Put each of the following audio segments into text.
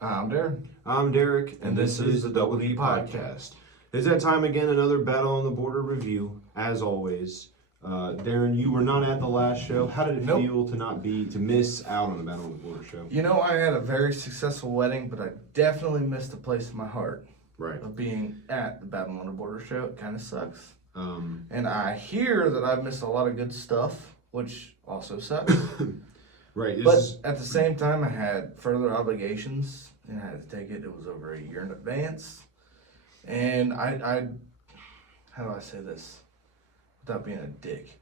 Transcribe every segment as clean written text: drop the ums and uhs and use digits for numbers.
I'm Darren. I'm Derek, and this is the Double D Podcast. It's that time again, another Battle on the Border review, as always. Darren, you were not at the last show. How did it feel to miss out on the Battle on the Border show? You know, I had a very successful wedding, but I definitely missed a place in my heart. Right. Of being at the Battle on the Border show. It kind of sucks. And I hear that I've missed a lot of good stuff, which also sucks. Right. But at the same time, I had further obligations, and I had to take it. It was over a year in advance. And I how do I say this without being a dick?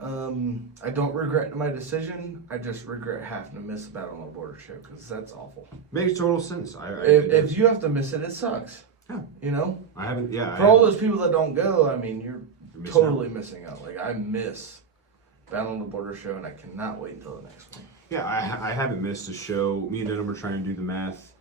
I don't regret my decision. I just regret having to miss a Battle on the Border show because that's awful. Makes total sense. If you have to miss it, it sucks. Yeah. You know? I haven't, yeah. For all those people that don't go, I mean, you're totally missing out. Like, I miss Battle on the Border show, and I cannot wait until the next one. Yeah, I haven't missed a show. Me and Denham are trying to do the math.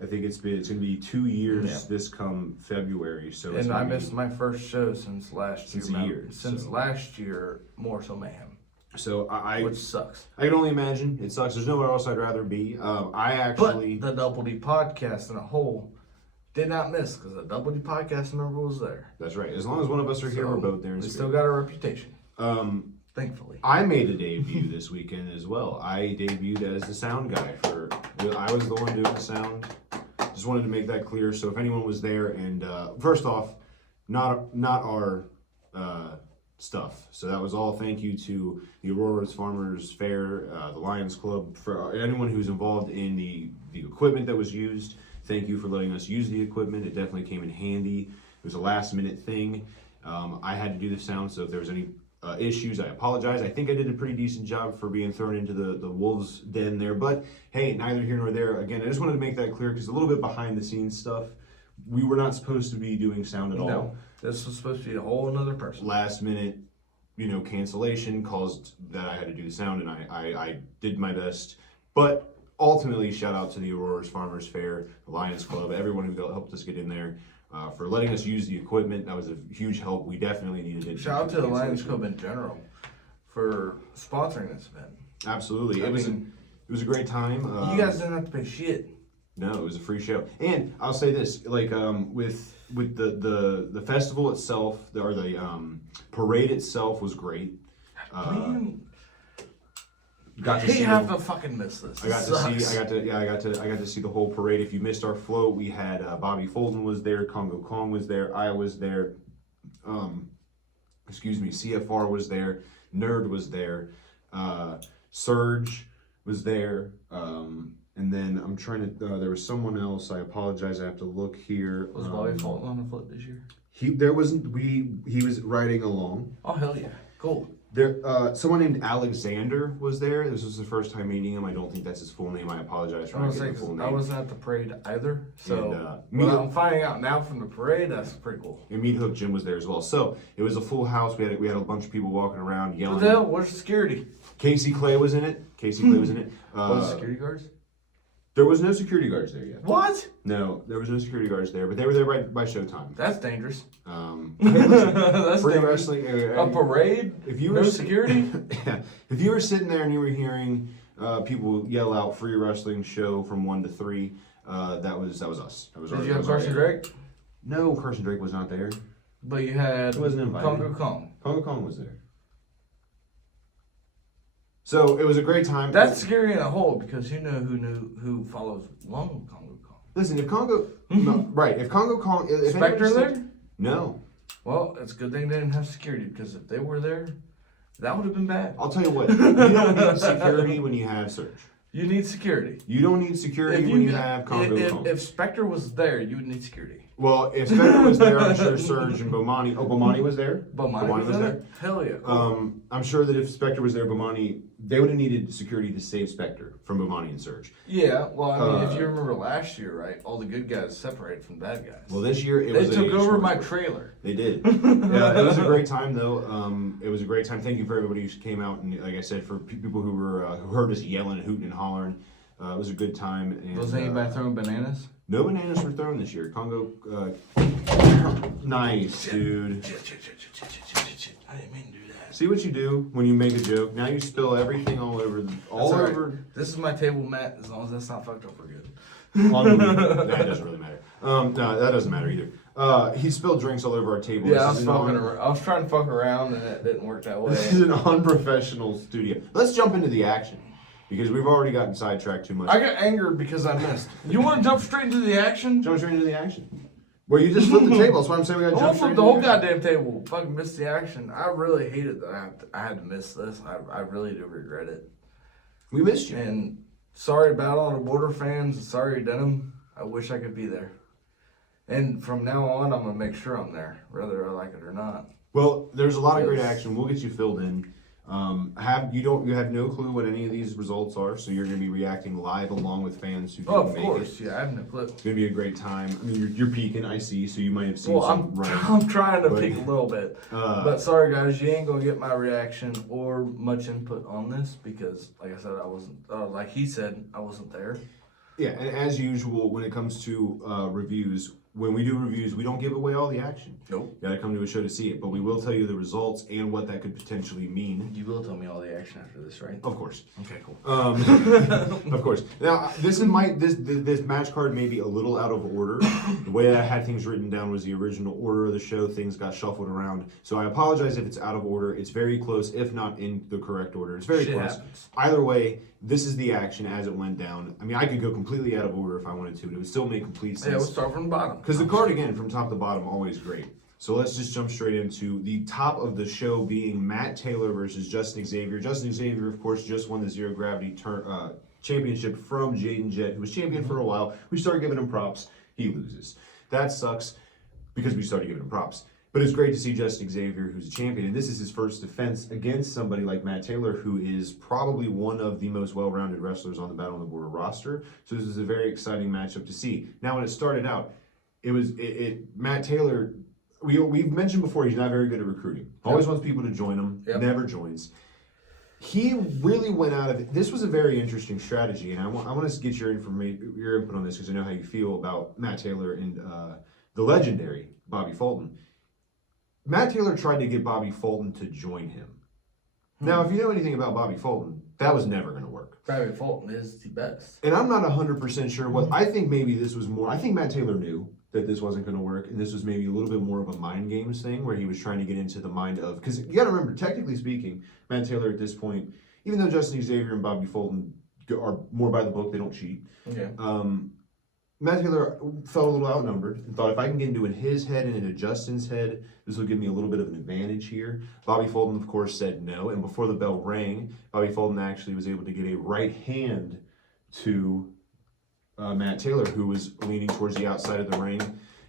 I think it's going to be 2 years this come February. So and I missed my first show since last year. Since last year, more so mayhem. So which sucks. I can only imagine. It sucks. There's nowhere else I'd rather be. But the Double D podcast in a whole did not miss because the Double D podcast member was there. That's right. As long as one of us are here, we're both there. We still got our reputation. Thankfully. I made a debut this weekend as well. I debuted as the sound guy I was the one doing the sound. Just wanted to make that clear. So if anyone was there, and first off, not our stuff. So that was all thank you to the Aurora Farmers Fair, the Lions Club, for anyone who's involved in the equipment that was used. Thank you for letting us use the equipment. It definitely came in handy. It was a last minute thing. I had to do the sound, so if there was any issues, I apologize. I think I did a pretty decent job for being thrown into the wolves' den there, but hey, neither here nor there. Again, I just wanted to make that clear because a little bit behind the scenes stuff. We were not supposed to be doing sound at all. No, this was supposed to be a whole another person. Last minute, cancellation caused that I had to do the sound, and I did my best. But ultimately, shout out to the Aurora Farmers Fair, the Lions Club, everyone who helped us get in there. For letting us use the equipment. That was a huge help. We definitely needed it. Shout out to the Lions Club in general for sponsoring this event. Absolutely. It was a great time. You guys didn't have to pay shit. No, it was a free show. And I'll say this, like with the festival itself, or the parade itself was great. I have to fucking miss this. I got to see the whole parade. If you missed our float, we had Bobby Fulton was there, Congo Kong was there, I was there, CFR was there, Nerd was there, Surge was there, and then I'm trying to. There was someone else. I apologize. I have to look here. Was Bobby Fulton on the float this year? He was riding along. Oh hell yeah, cool. There, someone named Alexander was there. This was the first time meeting him. I don't think that's his full name. I apologize for not getting the full name. I wasn't at the parade either, so I'm finding out now from the parade. That's pretty cool. And Meat Hook Jim was there as well. So it was a full house. We had a bunch of people walking around yelling. What the hell? Where's security? Casey Clay was in it. Was security guards? There was no security guards there yet. What? No, there was no security guards there, but they were there by showtime. That's dangerous. That's free wrestling. A parade? If you no were security? Yeah. If you were sitting there and you were hearing people yell out "free wrestling show" from 1 to 3, that was us. Did you have Carson Drake? No, Carson Drake was not there. But you had Congo Kong. Congo Kong was there. So it was a great time. That's scary in a whole because who follows Long Congo Kong. Listen, if Congo, if Congo Kong, if Spectre there? No. Well, it's a good thing they didn't have security because if they were there, that would have been bad. I'll tell you what, you don't need security when you have Surge. You need security. You don't need security when you have Congo Kong. If Spectre was there, you would need security. Well, if Spectre was there, I'm sure Surge and Bomani. Oh, Bomani was there? Bomani was there? Hell yeah. Cool. I'm sure that if Spectre was there, Bomani, they would have needed security to save Spectre from Bomani and Surge. Yeah, well, I mean, if you remember last year, right, all the good guys separated from bad guys. Well, this year, they took over my trailer. They did. Yeah, it was a great time, though. It was a great time. Thank you for everybody who came out, and like I said, for people who heard us yelling, hooting, and hollering. It was a good time. And, was anybody throwing bananas? No bananas were thrown this year. Congo, nice, dude. I didn't mean to do that. See what you do when you make a joke. Now you spill everything all over. This is my table mat. As long as that's not fucked up, we're good. That doesn't really matter. No, that doesn't matter either. He spilled drinks all over our table. Yeah, I was trying to fuck around, and it didn't work that way. This is an unprofessional studio. Let's jump into the action, because we've already gotten sidetracked too much. I got angered because I missed. You want to jump straight into the action? Jump straight into the action. Well, you just flipped the table. That's why I'm saying we got to jump straight the into whole the action. goddamn table. Fucking missed the action. I really hated that I had to miss this. I really do regret it. We missed you. And sorry, Battle on the Border fans. Sorry, Denim. I wish I could be there. And from now on, I'm going to make sure I'm there, whether I like it or not. Well, there's a lot of great action. We'll get you filled in. You have no clue what any of these results are, so you're going to be reacting live along with fans who didn't make it. Of course, yeah, I have no clue. It's going to be a great time. I mean, you're peeking, I see, so you might have seen some running. I'm trying to peek a little bit. But sorry, guys, you ain't going to get my reaction or much input on this because, like I said, I wasn't, like he said, I wasn't there. Yeah, and as usual, when it comes to reviews, when we do reviews, we don't give away all the action. Nope. You gotta come to a show to see it, but we will tell you the results and what that could potentially mean. You will tell me all the action after this, right? Of course. Okay, cool. Of course. Now, this match card may be a little out of order. The way I had things written down was the original order of the show. Things got shuffled around. So I apologize if it's out of order. It's very close, if not in the correct order. It's very close. Happens. Either way, this is the action as it went down. I mean, I could go completely out of order if I wanted to, but it would still make complete sense. Yeah, we'll start from the bottom. Because the card, again, from top to bottom, always great. So let's just jump straight into the top of the show being Matt Taylor versus Justin Xavier. Justin Xavier, of course, just won the Zero Gravity championship from Jaden Jett, who was champion for a while. We started giving him props. He loses. That sucks because we started giving him props. But it's great to see Justin Xavier, who's a champion, and this is his first defense against somebody like Matt Taylor, who is probably one of the most well-rounded wrestlers on the Battle on the Border roster. So this is a very exciting matchup to see. Now, when it started out, Matt Taylor, we've mentioned before, he's not very good at recruiting. Always wants people to join him, never joins. He really went out of it. This was a very interesting strategy, and I want to get your input on this because I know how you feel about Matt Taylor and the legendary Bobby Fulton. Matt Taylor tried to get Bobby Fulton to join him. Now, if you know anything about Bobby Fulton, that was never going to work. Bobby Fulton is the best. And I'm not 100% sure what, I think maybe this was more, I think Matt Taylor knew that this wasn't going to work, and this was maybe a little bit more of a mind games thing where he was trying to get into the mind of, because you got to remember, technically speaking, Matt Taylor at this point, even though Justin Xavier and Bobby Fulton are more by the book, they don't cheat. Okay. Matt Taylor felt a little outnumbered and thought if I can get into his head and into Justin's head, this will give me a little bit of an advantage here. Bobby Fulton, of course, said no. And before the bell rang, Bobby Fulton actually was able to get a right hand to Matt Taylor, who was leaning towards the outside of the ring.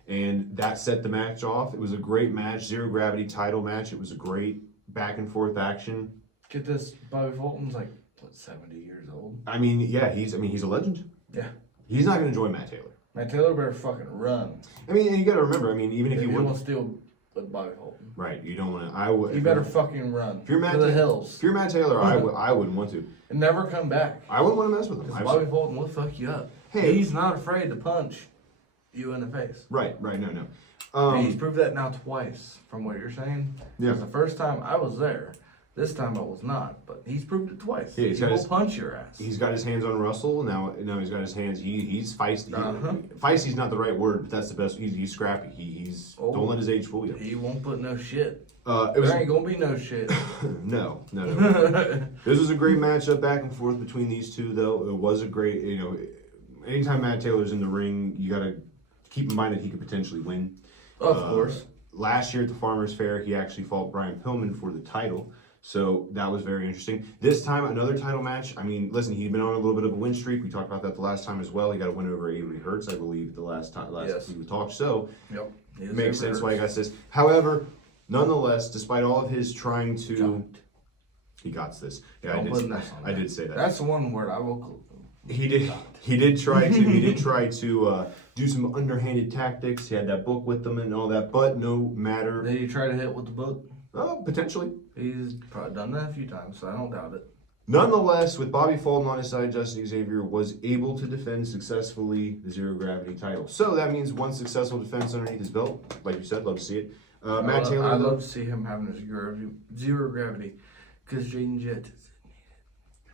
And that set the match off. It was a great match, Zero Gravity title match. It was a great back and forth action. Get this, Bobby Fulton's like, what, 70 years old? I mean, yeah, he's a legend. Yeah. He's not going to join Matt Taylor. Matt Taylor better fucking run. I mean, and you got to remember, I mean, even if you want to steal with Bobby Fulton. Right, you don't want to. You better fucking run. If you're Matt to the hills. If you're Matt Taylor, I wouldn't want to. And never come back. I wouldn't want to mess with him. Bobby Fulton will fuck you up. Hey, he's not afraid to punch you in the face. Right, no. And he's proved that now twice, from what you're saying. Yeah. The first time I was there. This time I was not, but he's proved it twice. Yeah, he will punch your ass. He's got his hands on Russell. Now he's got his hands. He's feisty. Feisty's not the right word, but that's the best. He's scrappy. Don't let his age fool you. He won't put no shit. There ain't gonna be no shit. No. This was a great matchup back and forth between these two, though. It was a great, anytime Matt Taylor's in the ring, you got to keep in mind that he could potentially win. Of course. Last year at the Farmers Fair, he actually fought Brian Pillman for the title. So that was very interesting. This time, another title match. I mean, listen, he'd been on a little bit of a win streak. We talked about that the last time as well. He got a win over Avery Hertz, I believe, the last time we talked. So it makes sense why he got this. However, nonetheless, despite all of his trying to, he got this. Yeah, I did say that. That's the one word I will. He did try to do some underhanded tactics. He had that book with them and all that, but no matter. Did he try to hit with the book? Oh, potentially. He's probably done that a few times, so I don't doubt it. Nonetheless, with Bobby Fulton on his side, Justin Xavier was able to defend successfully the Zero Gravity title. So that means one successful defense underneath his belt. Like you said, love to see it. Matt Taylor. I'd love to see him having a zero gravity because Jaden Jett is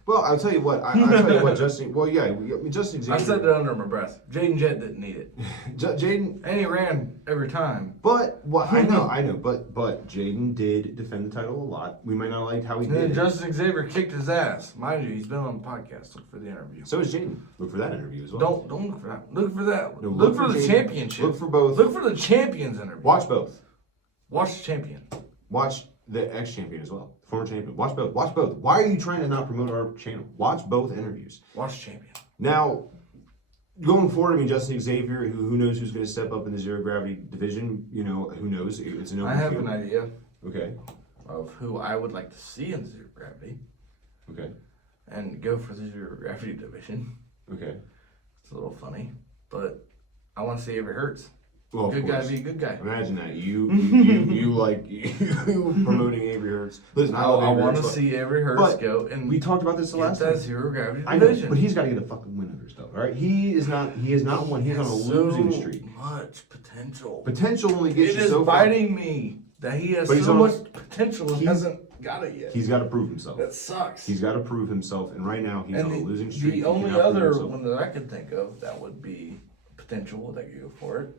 Well, I'll tell you what. I'll tell you what, Justin. Well, yeah, Justin Xavier. I said that under my breath. Jaden Jett didn't need it. Jaden, And he ran every time. but what I know, but Jaden did defend the title a lot. We might not like how he And then did. Justin Xavier kicked his ass. Mind you, he's been on the podcast. Look for the interview. So is Jaden. Look for that interview as well. Don't look for that. Look for that. No, look for the Jaden. championship. Look for both. Look for the champions interview. Watch both. Watch the champion. Watch the ex-champion as well, former champion. Watch both. Watch both. Why are you trying to not promote our channel? Watch both interviews. Watch the champion. Now, going forward, I mean, Justin Xavier, who knows who's going to step up in the zero gravity division? You know, who knows? It's an open I have field. an idea Okay. of who I would like to see in zero gravity Okay. and go for the zero gravity division. Okay. It's a little funny, but I want to see Avery Hurts. Well, of Good guy course. be a good guy. Imagine that you promoting Avery Hurts. Listen, I love I Avery want to Hurts, see Avery Hurts but go and we talked about this the get last that time. zero gravity I know, division. but he's got to get a fucking win under his belt. All right, he is not one. He's on a losing streak. Much potential. Potential only gets It you is so far. biting me that he has But he's so on- much potential and hasn't got it yet. He's got to prove himself. That sucks. He's got to prove himself, and right now he's and on a losing streak. the He only cannot prove other himself. one that I could think of that would be potential that could go for it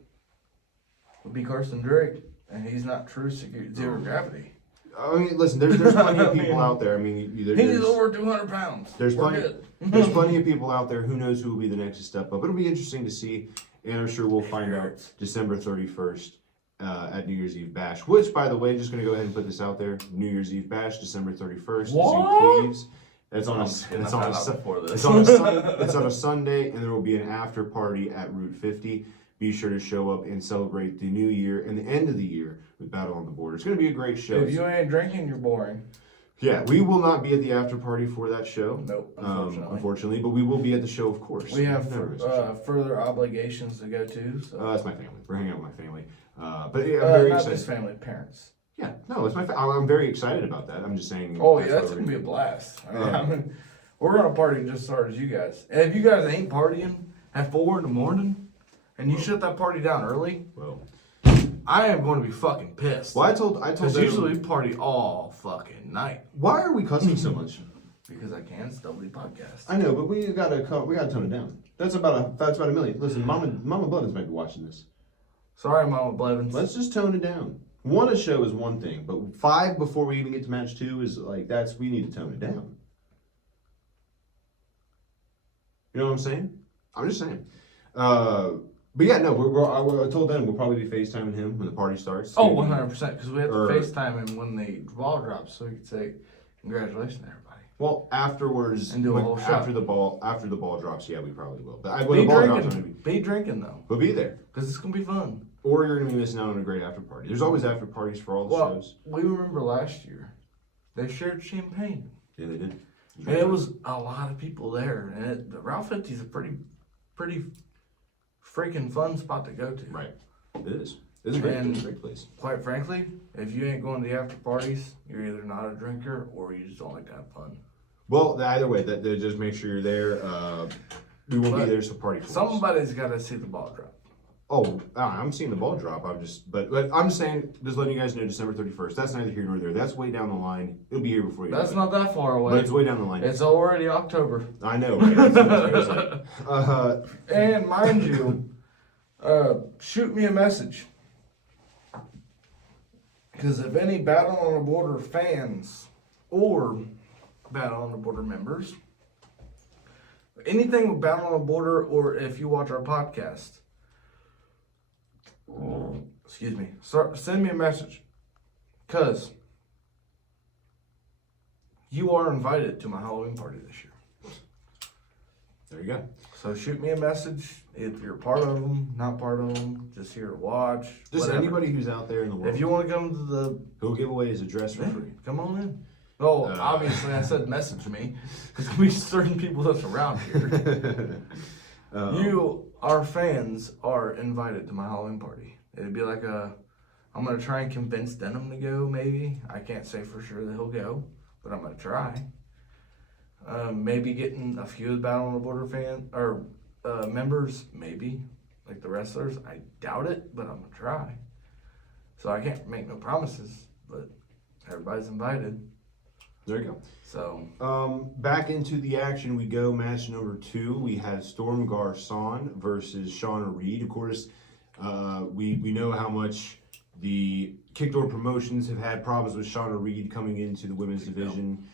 would be Carson Drake, and he's not true zero gravity. I mean, listen, there's plenty of people out there. I mean, He's there's over 200 pounds. there's We're plenty good. there's plenty of people out there. Who knows who will be the next to step up? It'll be interesting to see, and I'm sure we'll find out December 31st at New Year's Eve Bash. Which, by the way, just going to go ahead and put this out there: New Year's Eve Bash, December 31st. What? Cleves. It's on a Getting the hell out before this. it's on a Sunday, and there will be an after party at Route 50. Be sure to show up and celebrate the new year and the end of the year with Battle on the Border. It's going to be a great show. If you ain't drinking, you're boring. Yeah, we will not be at the after party for that show. Nope, Unfortunately, but we will be at the show, of course. We have Never miss a show. further obligations to go to. So. It's my family. We're hanging out with my family. But yeah, I'm very not excited. just family, parents. Yeah, no, it's my. I'm very excited about that. I'm just saying. Oh yeah, that's what gonna be we're a blast. I mean, we're gonna party just as hard as you guys. And if you guys ain't partying at 4 in the morning, and you shut that party down early, Well, I am going to be fucking pissed. well, I told Because them, usually we party all fucking night. why are we cussing so much? Because I can still be podcast. I know, but we gotta tone it down. That's about a million. Listen, Mama Blevins might be watching this. Sorry, Mama Blevins. Let's just tone it down. One a show is one thing, but 5 before we even get to match 2 is like we need to tone it down. You know what I'm saying? I'm just saying. But yeah, no, I told them we'll probably be FaceTiming him when the party starts. Oh, 100%. Because we have to Or- FaceTime him when the ball drops so we can say, congratulations, everybody. Well, afterwards, And do a like, whole shot. after the ball drops, yeah, we probably will. But Be when the ball drops, I'm drinking. gonna Be drinking, though. we'll be there. Because it's going to be fun. Or you're gonna be missing out on a great after party. There's always after parties for all the Well, shows. we remember last year, they shared champagne. Yeah, they did. And it was a lot of people there. And the Route 50 is a pretty freaking fun spot to go to. Right. It is. It's a great place. Quite frankly, if you ain't going to the after parties, you're either not a drinker or you just don't like to have fun. Well, either way, that just make sure you're there. We won't be But there, so party for us. Somebody's got to see the ball drop. Oh, I'm seeing the ball drop. But I'm saying, just letting you guys know, December 31st. That's neither here nor there. That's way down the line. It'll be here before you. That's know it. not that far away. But it's way down the line. It's already October. I know. Right? That's what I was gonna say. And mind you, shoot me a message. Because if any Battle on the Border fans or Battle on the Border members, anything with Battle on the Border, or if you watch our podcast, excuse me, send me a message. Because you are invited to my Halloween party this year. There you go. So shoot me a message if you're part of them, not part of them, just here to watch. Just whatever. anybody who's out there in the world. If you want to come to the, He'll give away his address for free. come on in. Oh, obviously I said message me. There's gonna be certain people that's around here. You, our fans, are invited to my Halloween party. It'd be like I'm gonna try and convince Denham to go. Maybe I can't say for sure that he'll go, but I'm gonna try. Maybe getting a few of the Battle on the Border members, maybe like the wrestlers. I doubt it, but I'm gonna try. So I can't make no promises, but everybody's invited. There you go. So back into the action we go. Match number 2. We have Storm Garcon versus Shauna Reed. Of course, we know how much the Kickdoor Promotions have had problems with Shauna Reed coming into the women's division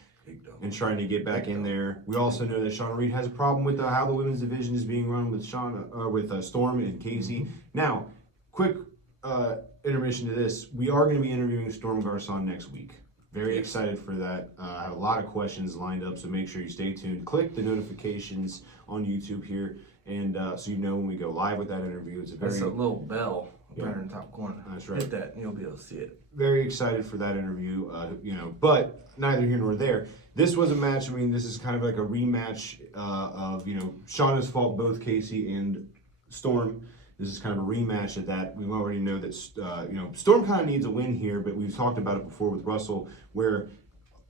and trying to get back in there. We also know that Shauna Reed has a problem with how the women's division is being run with Storm and Casey. Now, quick intermission to this. We are going to be interviewing Storm Garcon next week. Very excited for that. I have a lot of questions lined up, so make sure you stay tuned. Click the notifications on YouTube here, and so you know when we go live with that interview. It's that's a little bell up there in the top corner. That's right. Hit that, and you'll be able to see it. Very excited for that interview. But neither here nor there. This was a match. I mean, this is kind of like a rematch of Shauna's fault, both Casey and Storm. This is kind of a rematch of that. We already know that Storm kind of needs a win here, but we've talked about it before with Russell, where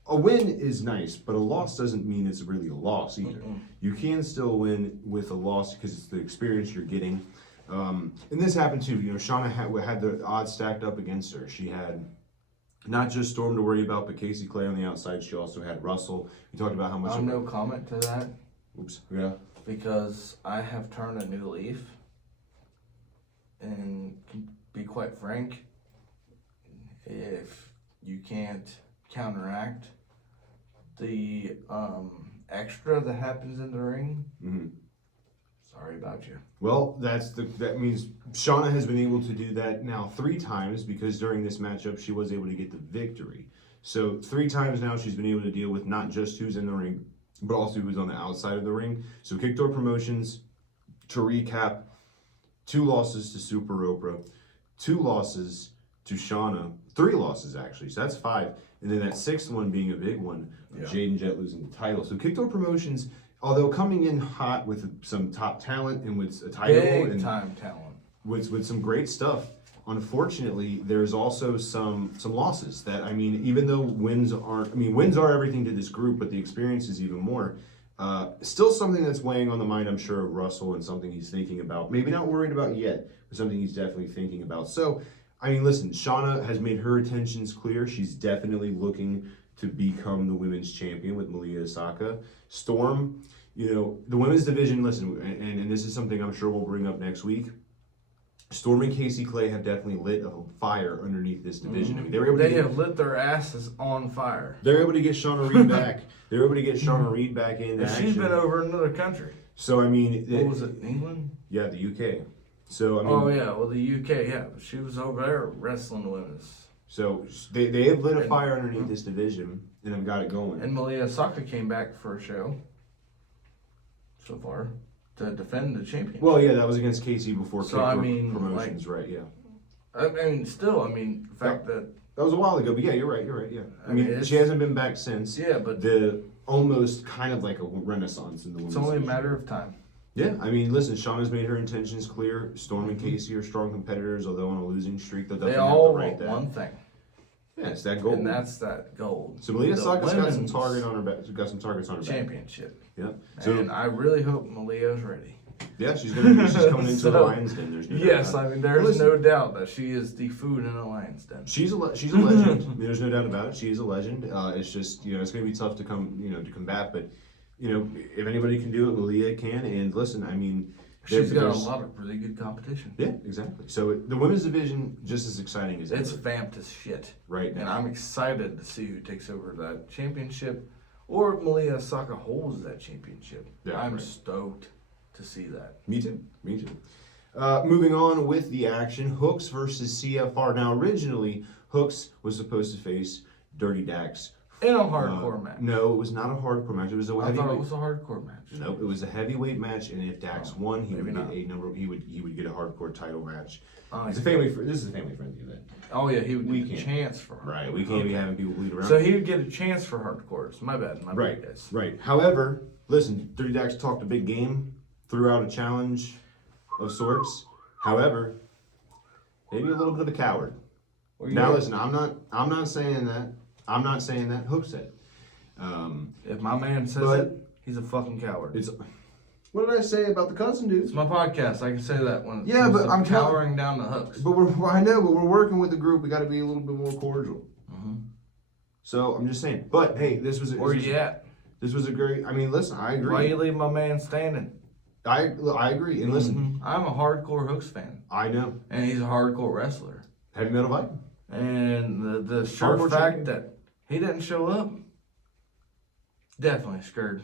a win is nice, but a loss doesn't mean it's really a loss either. You can still win with a loss because it's the experience you're getting. And this happened too. Shauna had the odds stacked up against her. She had not just Storm to worry about, but Casey Clay on the outside. She also had Russell. We talked about how much. No comment to that. Oops. Yeah. Because I have turned a new leaf. And to be quite frank, if you can't counteract the extra that happens in the ring, sorry about you. Well, that means Shauna has been able to do that now 3 times because during this matchup she was able to get the victory. So 3 times now she's been able to deal with not just who's in the ring, but also who's on the outside of the ring. So Kickdoor Promotions, to recap, 2 losses to Super Oprah, 2 losses to Shauna, 3 losses actually, so that's 5. And then that 6th one being a big one, Jaden Jett losing the title. So Kickdoor Promotions, although coming in hot with some top talent and with a title big time talent, with some great stuff, unfortunately, there's also some losses that, I mean, even though wins are everything to this group, but the experience is even more. Still something that's weighing on the mind, I'm sure, of Russell, and something he's thinking about. Maybe not worried about yet, but something he's definitely thinking about. So, I mean, listen, Shauna has made her intentions clear. She's definitely looking to become the women's champion with Malia Osaka. Storm, the women's division, listen, and this is something I'm sure we'll bring up next week. Storm and Casey Clay have definitely lit a fire underneath this division. I mean, they have lit their asses on fire. They're able to get Shauna Reed back. They're able to get Shauna Reed back in action. She's been over in another country. So, I mean... What was it, England? Yeah, the UK. So, I mean... Oh, yeah, well, the UK, yeah. She was over there wrestling women's. So, they have lit a fire underneath this division and have got it going. And Malia Osaka came back for a show so far to defend the championship. Well, yeah, that was against Casey before Kickdoor Promotions, right, yeah. I mean, still, the fact that... That was a while ago, but yeah, you're right, yeah. I mean she hasn't been back since. Yeah, but... Almost kind of like a renaissance in the women's It's only a division. matter of time. Yeah, I mean, listen, Shauna's made her intentions clear. Storm and Casey are strong competitors, although on a losing streak, they'll definitely have to write that. They all want one thing. Yeah, it's that gold. And that's that gold. So Malia Osaka's got some targets on her back. Championship. Yep. And I really hope Malia's ready. Yeah, she's coming into the Lion's Den. There's no yes, doubt. There's no doubt that she is the food in a Lion's Den. She's a legend. There's no doubt about it. She is a legend. It's just it's going to be tough to combat, but if anybody can do it, Malia can. And listen, I mean, she's got a lot of really good competition. Yeah, exactly. So the women's division just as exciting as it's ever. vamped as shit Right now. And I'm excited to see who takes over that championship, or if Malia Osaka holds that championship. Yeah, I'm right. stoked to see that. Me too. Moving on with the action, Hooks versus CFR. Now, originally, Hooks was supposed to face Dirty Dax. In a hardcore match. No, it was not a hardcore match. It was a I thought it was a hardcore match. Nope, it was a heavyweight match, and if Dax won, he would maybe get not. a number. He would get a hardcore title match. This is a family friendly event. Oh yeah, he would get a chance for hardcore. Right, we can't be having people bleed around. So he would get a chance for hardcores. My bad, guys. Right. However, listen, Dirty Dax talked a big game, threw out a challenge of sorts. However, maybe a little bit of a coward. Now listen, I'm not saying that. I'm not saying that. Hook said it. If my man says it, he's a fucking coward. What did I say about the cousin dudes? It's my podcast. I can say that when Yeah, but I'm cowering down the Hooks. But we're working with the group. We got to be a little bit more cordial. So I'm just saying. But hey, this was Where you at? This was a great. I mean, listen, I agree. Why you leave my man standing? I agree. And listen, I'm a hardcore Hooks fan, I know. and he's a hardcore wrestler. Heavy metal Viking. And the sure Hardcore fact champion. that he didn't show up, definitely scared.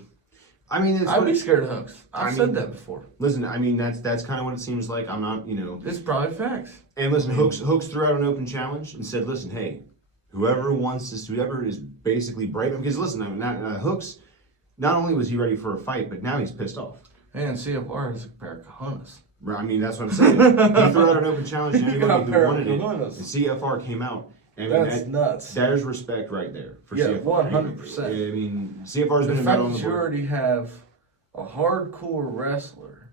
I mean, I'd be scared of Hooks. I've said that before. Listen, I mean that's kind of what it seems like. I'm not, It's probably facts. And listen, Hooks threw out an open challenge and said, "Listen, hey, whoever is basically brave." Because listen, I mean, Hooks, not only was he ready for a fight, but now he's pissed off. And CFR is a pair of cojones. I mean, that's what I'm saying. He threw out an open challenge to anybody who wanted it. cojones. And CFR came out. I mean, That's nuts. There's respect right there for CFR. 100%. I mean, CFR's The been fact on that the you board. already have a hardcore wrestler,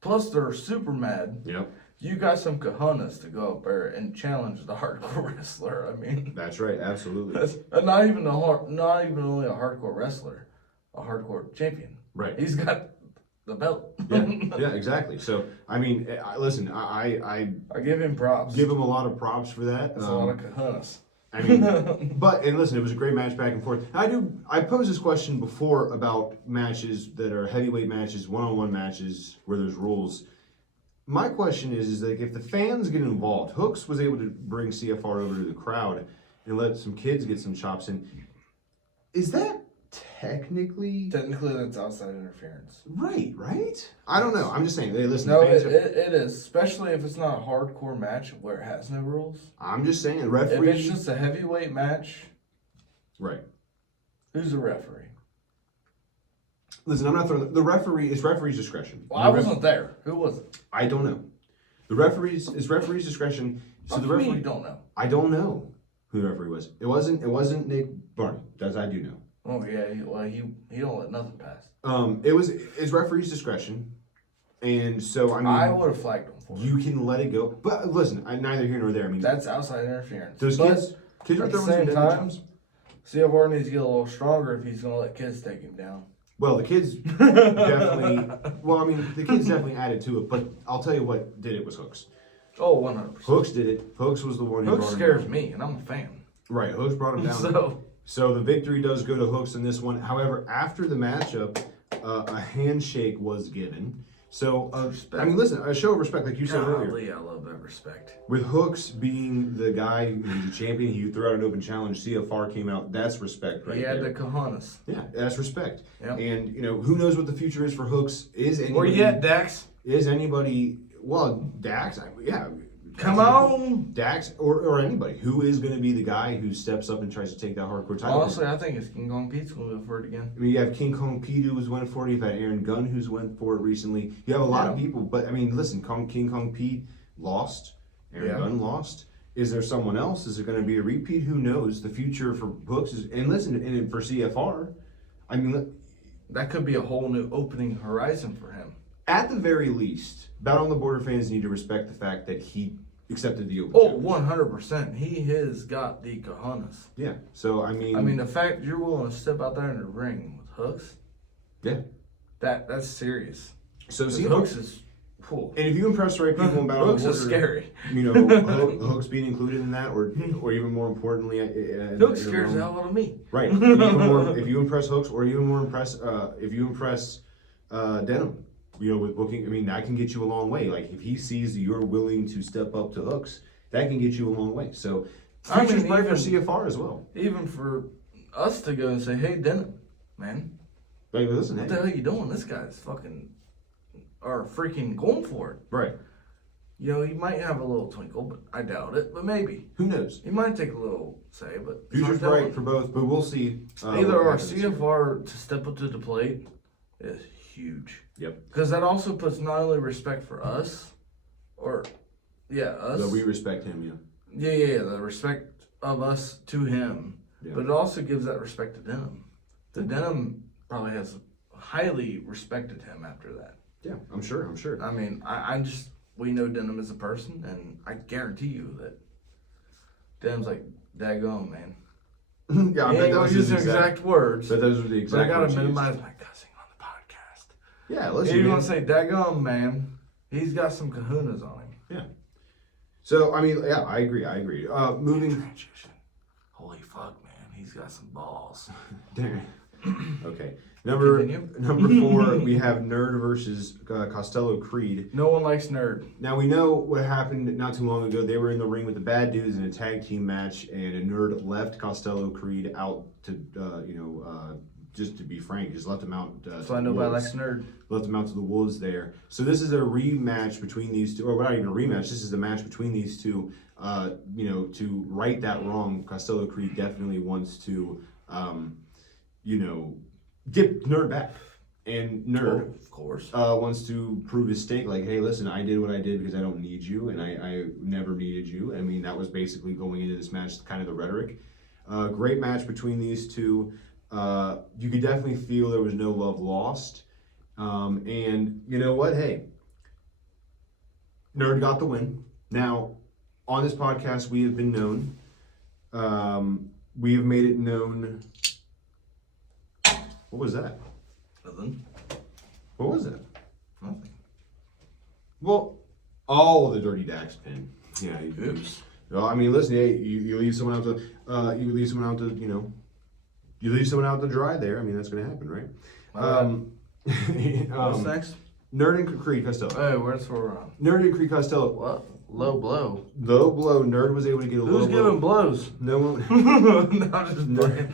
plus they're super mad. Yep. You got some cojones to go up there and challenge the hardcore wrestler. I mean, That's right. Absolutely. that's not even only a hardcore wrestler, a hardcore champion. Right. He's got the belt. Yeah, exactly. So, I mean, listen, I give him props. give him a lot of props for that. That's a lot of cojones. I mean, and listen, it was a great match back and forth. I posed this question before about matches that are heavyweight matches, one-on-one matches where there's rules. My question is like if the fans get involved, Hooks was able to bring CFR over to the crowd and let some kids get some chops in. Is that technically That's outside interference. right? I don't know. I'm just saying. Hey, listen, No, fans it is, especially if it's not a hardcore match where it has no rules. I'm just saying, If referee. it's just a heavyweight match, Right. who's the referee? Listen, I'm not throwing the referee. It's referee's discretion. Well, I wasn't there. Who was it? I don't know. It's referee's discretion. So the referee. You don't know. I don't know who the referee was. It wasn't Nick Barney. That I do know. Oh yeah, he don't let nothing pass. It's referee's discretion, and so I mean, I would have flagged him for you can let it go. But listen, neither here nor there. I mean, that's outside interference. those But kids are at the throwing same some time, times. CFR needs to get a little stronger if he's gonna let kids take him down. Well, the kids definitely. Well, I mean, the kids definitely added to it. But I'll tell you what did it was Hooks. Oh, 100%. Hooks did it. Hooks was the one who Hooks brought him scares down. me, and I'm a fan. Right, Hooks brought him down. So the victory does go to Hooks in this one. However, after the matchup, a handshake was given. So, I mean, listen, a show of respect, like you said earlier. Golly, I love that respect. With Hooks being the guy who's a champion, he threw out an open challenge. CFR came out. That's respect right He had there. the cojones. Yeah, that's respect. Yep. And, who knows what the future is for Hooks? Where you at, Dax? Is anybody, well, Dax, yeah. Come on. Dax or anybody. Who is going to be the guy who steps up and tries to take that hardcore title? Honestly, I think it's King Kong Pete's going to go for it again. I mean, you have King Kong Pete who's went for it. You've had Aaron Gunn who's went for it recently. You have a lot of people, but I mean, listen, King Kong Pete lost. Aaron Gunn lost. Is there someone else? Is it going to be a repeat? Who knows? The future for Hooks is, and listen, and for CFR, I mean, that could be a whole new opening horizon for him. At the very least, Battle on the Border fans need to respect the fact that he accepted the open challenge. 100%. He has got the cojones. Yeah. So I mean, the fact you're willing to step out there in the ring with Hooks, yeah, that's serious. So see, Hooks is cool. And if you impress the right people in Battle Hooks on the is Border, scary. Hooks being included in that, or even more importantly, Hooks scares the hell out of me. Right. If you impress Hooks, or even more if you impress Denham, with booking, I mean, that can get you a long way. Like, if he sees you're willing to step up to Hooks, that can get you a long way. So, future's bright for CFR as well. Even for us to go and say, hey, Denham, man. Like, listen, what the hell are you doing? This guy's freaking going for it. Right. He might have a little twinkle, but I doubt it. But maybe. Who knows? He might take a little say, but... Future's bright for both, but we'll see. Either our CFR to step up to the plate is huge. Yep. Because that also puts not only respect for us, us. So we respect him, Yeah, the respect of us to him. Yeah. But it also gives that respect to Denham. The Denham probably has highly respected him after that. Yeah, I'm sure. I mean, we know Denham as a person, and I guarantee you that Denham's like, daggone, man. Yeah, I bet those use the exact words. But those were the exact words. But I gotta minimize used. my cussing on the podcast. Yeah, listen. You're gonna say, daggone, man. He's got some kahunas on him. Yeah. So, I mean, yeah, I agree. Moving. Transition. Holy fuck, man. he's got some balls. Darren. Okay. Number Continue. 4, we have Nerd versus Costello Creed. No one likes Nerd. Now we know what happened not too long ago. They were in the ring with the Bad Dudes in a tag team match, and a Nerd left Costello Creed out to, just to be frank, just left him out. So I know nobody likes Nerd. Left him out to the wolves there. So this is a rematch between these two, or not even a rematch. This is a match between these two. To right that wrong, Costello Creed definitely wants to, get Nerd back. And Nerd, of course, wants to prove his stake. Like, hey, listen, I did what I did because I don't need you, and I never needed you. I mean, that was basically going into this match, kind of the rhetoric. Great match between these two. You could definitely feel there was no love lost. And you know what? Hey, Nerd got the win. Now, on this podcast, we have been known. We have made it known. What was that? Nothing. What was that? Nothing. Well, the Dirty Dax pin. Yeah. Oops. Well, I mean, listen. Hey, you leave someone out to, you leave someone out to dry there. I mean, that's going to happen, right? What's next? Nerd and Creed Costello. Hey, where's we're on? Nerd and Creed Costello. What? Low blow. Low blow. Nerd was able to get a low blow. Who's giving blows? No one. No, I'm just playing.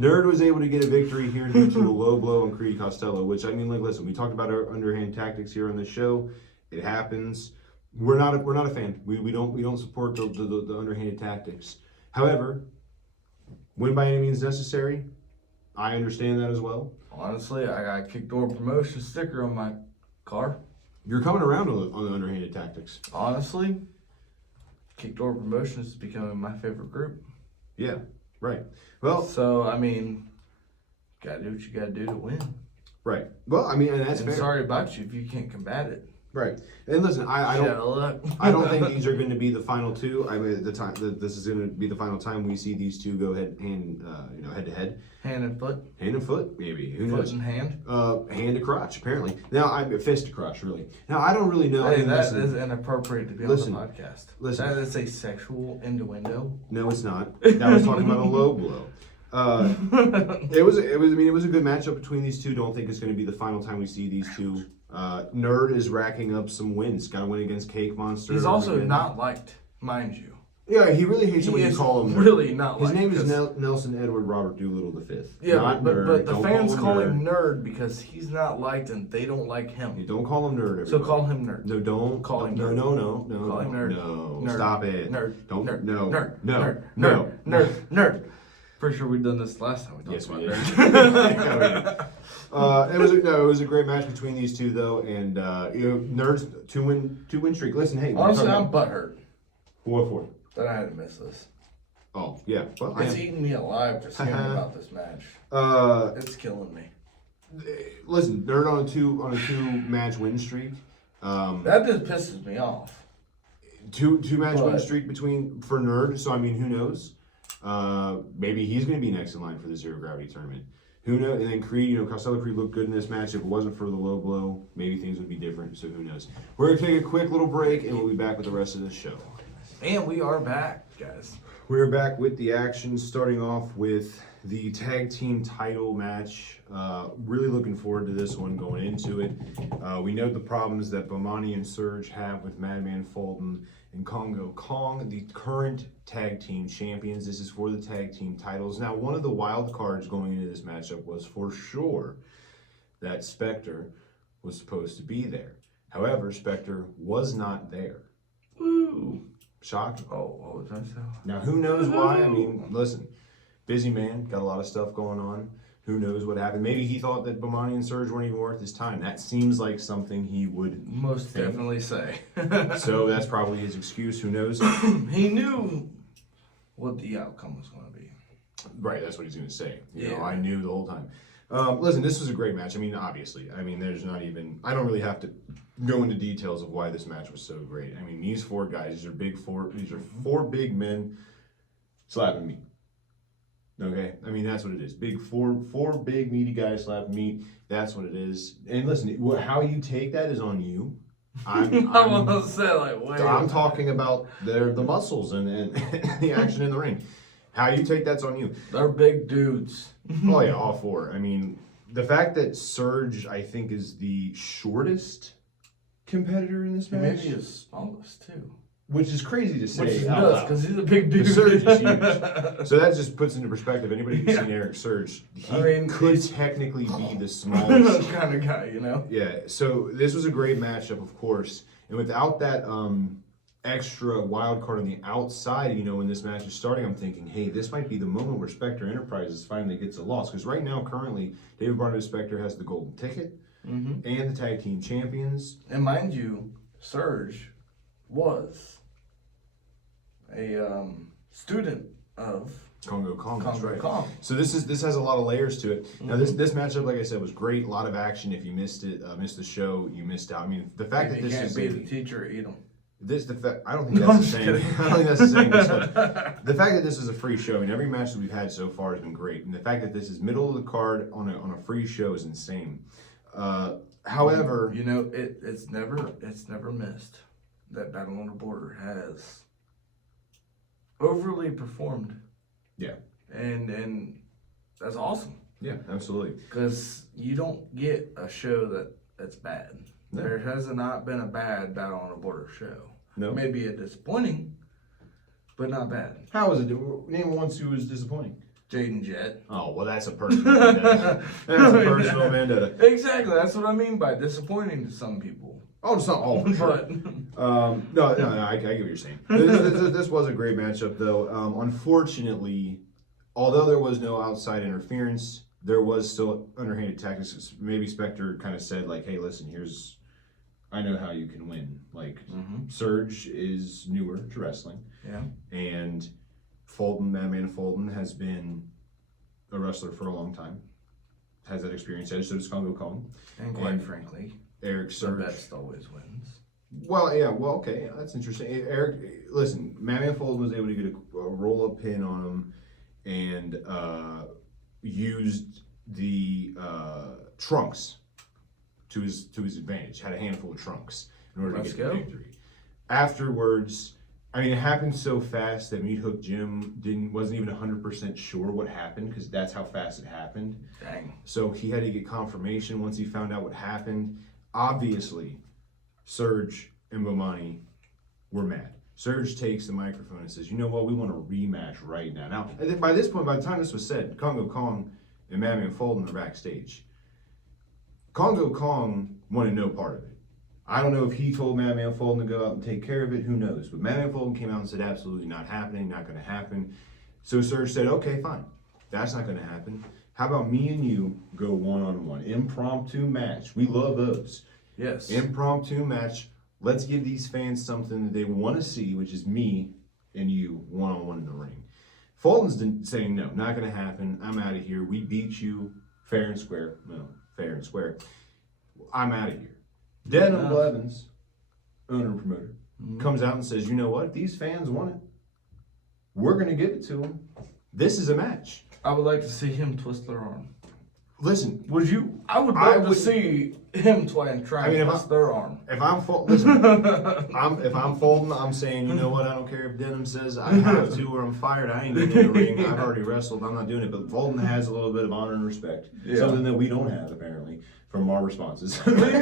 Nerd was able to get a victory here due to a low blow on Creed Costello, which, I mean, like, listen, we talked about our underhand tactics here on the show. It happens. We're not a fan. We don't support the underhanded tactics. However, win by any means necessary. I understand that as well. Honestly, I got a kick door promotion sticker on my car. You're coming around on the underhanded tactics. Honestly, kick door promotions is becoming my favorite group. Yeah, right. Well, so I mean, gotta do what you gotta do to win. Right. Well, I mean, and that's fair. Sorry about you if you can't combat it. Right. And listen, I don't think these are going to be the final two. I mean, this is going to be the final time we see these two go head to head. Hand and foot. Hand and foot, maybe. Who knows? Foot and hand. Hand to crotch, apparently. Now I'm fist to crotch, really. Now I don't really know. Hey, that is inappropriate to be on the podcast. Listen, that is a sexual innuendo. No, it's not. That was talking about a low blow. It was a good matchup between these two. Don't think it's going to be the final time we see these two. Nerd is racking up some wins. Got to win against Cake Monster. He's also not liked, mind you. Yeah, he really hates it when you call him. Really not. His name is Nelson Edward Robert Doolittle V. Yeah, but the fans call him Nerd because he's not liked and they don't like him. You don't call him Nerd. Everybody. So call him Nerd. No, don't call him. No. Call him Nerd. No, nerd. Stop it. Nerd. Don't. Nerd. No. Nerd. No. Nerd. No. Nerd. Pretty sure we've done this last time we talked about Nerd. It was a great match between these two though, and Nerd's two win streak. Listen, hey. Honestly, I'm butthurt. What for? That I had to miss this. Oh yeah, well, it's eating me alive just hearing about this match. It's killing me. Listen, Nerd on a two match win streak. That just pisses me off. Two match win streak for Nerd. So I mean, who knows? Maybe he's going to be next in line for the Zero Gravity tournament. Who knows? And then Creed, Costello Creed looked good in this match. If it wasn't for the low blow, maybe things would be different. So who knows? We're going to take a quick little break, and we'll be back with the rest of the show. And we are back, guys. We're back with the action, starting off with the tag team title match. Really looking forward to this one going into it. We know the problems that Bomani and Surge have with Madman Fulton and Congo Kong, the current tag team champions. This is for the tag team titles. Now, one of the wild cards going into this matchup was for sure that Spectre was supposed to be there. However, Spectre was not there. Woo! Shocking. Oh, what was that sound? Now, who knows why? I mean, listen, busy man, got a lot of stuff going on. Who knows what happened? Maybe he thought that Bomani and Surge weren't even worth his time. That seems like something he would most definitely say. So that's probably his excuse. Who knows? He knew what the outcome was going to be. Right, that's what he's going to say. You Yeah. know, I knew the whole time. Listen, this was a great match. I mean, obviously. I mean, there's not even... I don't really have to go into details of why this match was so great. I mean, these four guys, these are four big men slapping meat. Okay? I mean, that's what it is. Four big meaty guys slapping meat. That's what it is. And listen, how you take that is on you. I'm talking about the muscles and the action in the ring. How you take that's on you. They're big dudes. Oh yeah, all four. I mean, the fact that Surge, I think, is the shortest competitor in this match, Maybe his smallest too. which is crazy to say. Which he out does, loud. because he's a big dude. The Surge is huge. So that just puts into perspective. Anybody who's seen Eric Surge, he could technically be the smallest kind of guy, you know? Yeah. So this was a great matchup, of course, and without that extra wild card on the outside, you know, when this match is starting, I'm thinking, hey, this might be the moment where Spectre Enterprises finally gets a loss. Because right now, currently, David Barnett Spectre has the golden ticket and the tag team champions. And mind you, Surge was a student of Congo Kong, that's Congo right. Kong. So this has a lot of layers to it. Now this matchup, like I said, was great. A lot of action. If you missed it, missed the show, you missed out. I mean, the fact that You this can't is be the teacher, eat them. I don't think that's the same. I don't think that's the same. The fact that this is a free show, I mean, every match that we've had so far has been great, and the fact that this is middle of the card on a free show is insane. However, you know, it's never missed that Battle on the Border has overly performed. Yeah, and that's awesome. Yeah, absolutely. Because you don't get a show that's bad. No. There has not been a bad Battle on the Border show. No. Maybe a disappointing, but not bad. How was it? Name one who was disappointing. Jaden Jet. Oh, well, that's a personal vendetta. That's a personal vendetta. Exactly. That's what I mean by disappointing to some people. Oh, it's not all for sure. No, I get what you're saying. This was a great matchup, though. Unfortunately, although there was no outside interference, there was still underhanded tactics. Maybe Spectre kind of said, like, hey, listen, I know how you can win. Like, Surge is newer to wrestling. Yeah. And Madman Fulton has been a wrestler for a long time. Has that experience edge, so does Congo Kong. And quite frankly, Eric Surge. the best always wins. Well, yeah, okay, that's interesting. Eric, listen, Madman Fulton was able to get a roll-up pin on him and used the trunks to his advantage. Had a handful of trunks in order to get the victory. Afterwards, I mean, it happened so fast that Meat Hook Jim wasn't even 100% sure what happened because that's how fast it happened. Dang. So he had to get confirmation once he found out what happened. Obviously, Surge and Bomani were mad. Surge takes the microphone and says, you know what, we want a rematch right now. Now, by this point, by the time this was said, Congo Kong and Madman Fulton are backstage. Congo Kong wanted no part of it. I don't know if he told Madman Fulton to go out and take care of it, who knows. But Madman Fulton came out and said, absolutely not happening, not going to happen. So Surge said, okay, fine. That's not going to happen. How about me and you go one-on-one? Impromptu match. We love those. Yes. Impromptu match. Let's give these fans something that they want to see, which is me and you one-on-one in the ring. Fulton's saying, no, not going to happen. I'm out of here. We beat you fair and square. No, fair and square. I'm out of here. Denham Blevins, owner and promoter, comes out and says, you know what? These fans want it. We're going to give it to them. This is a match. I would like to see him twist their arm. Listen, Would you? I would love to see him try and twist their arm. If I'm Fulton, I'm saying, you know what? I don't care if Denham says I have to or I'm fired. I ain't getting in the ring. I've already wrestled. I'm not doing it. But Fulton has a little bit of honor and respect, something that we don't have apparently from our responses. What do you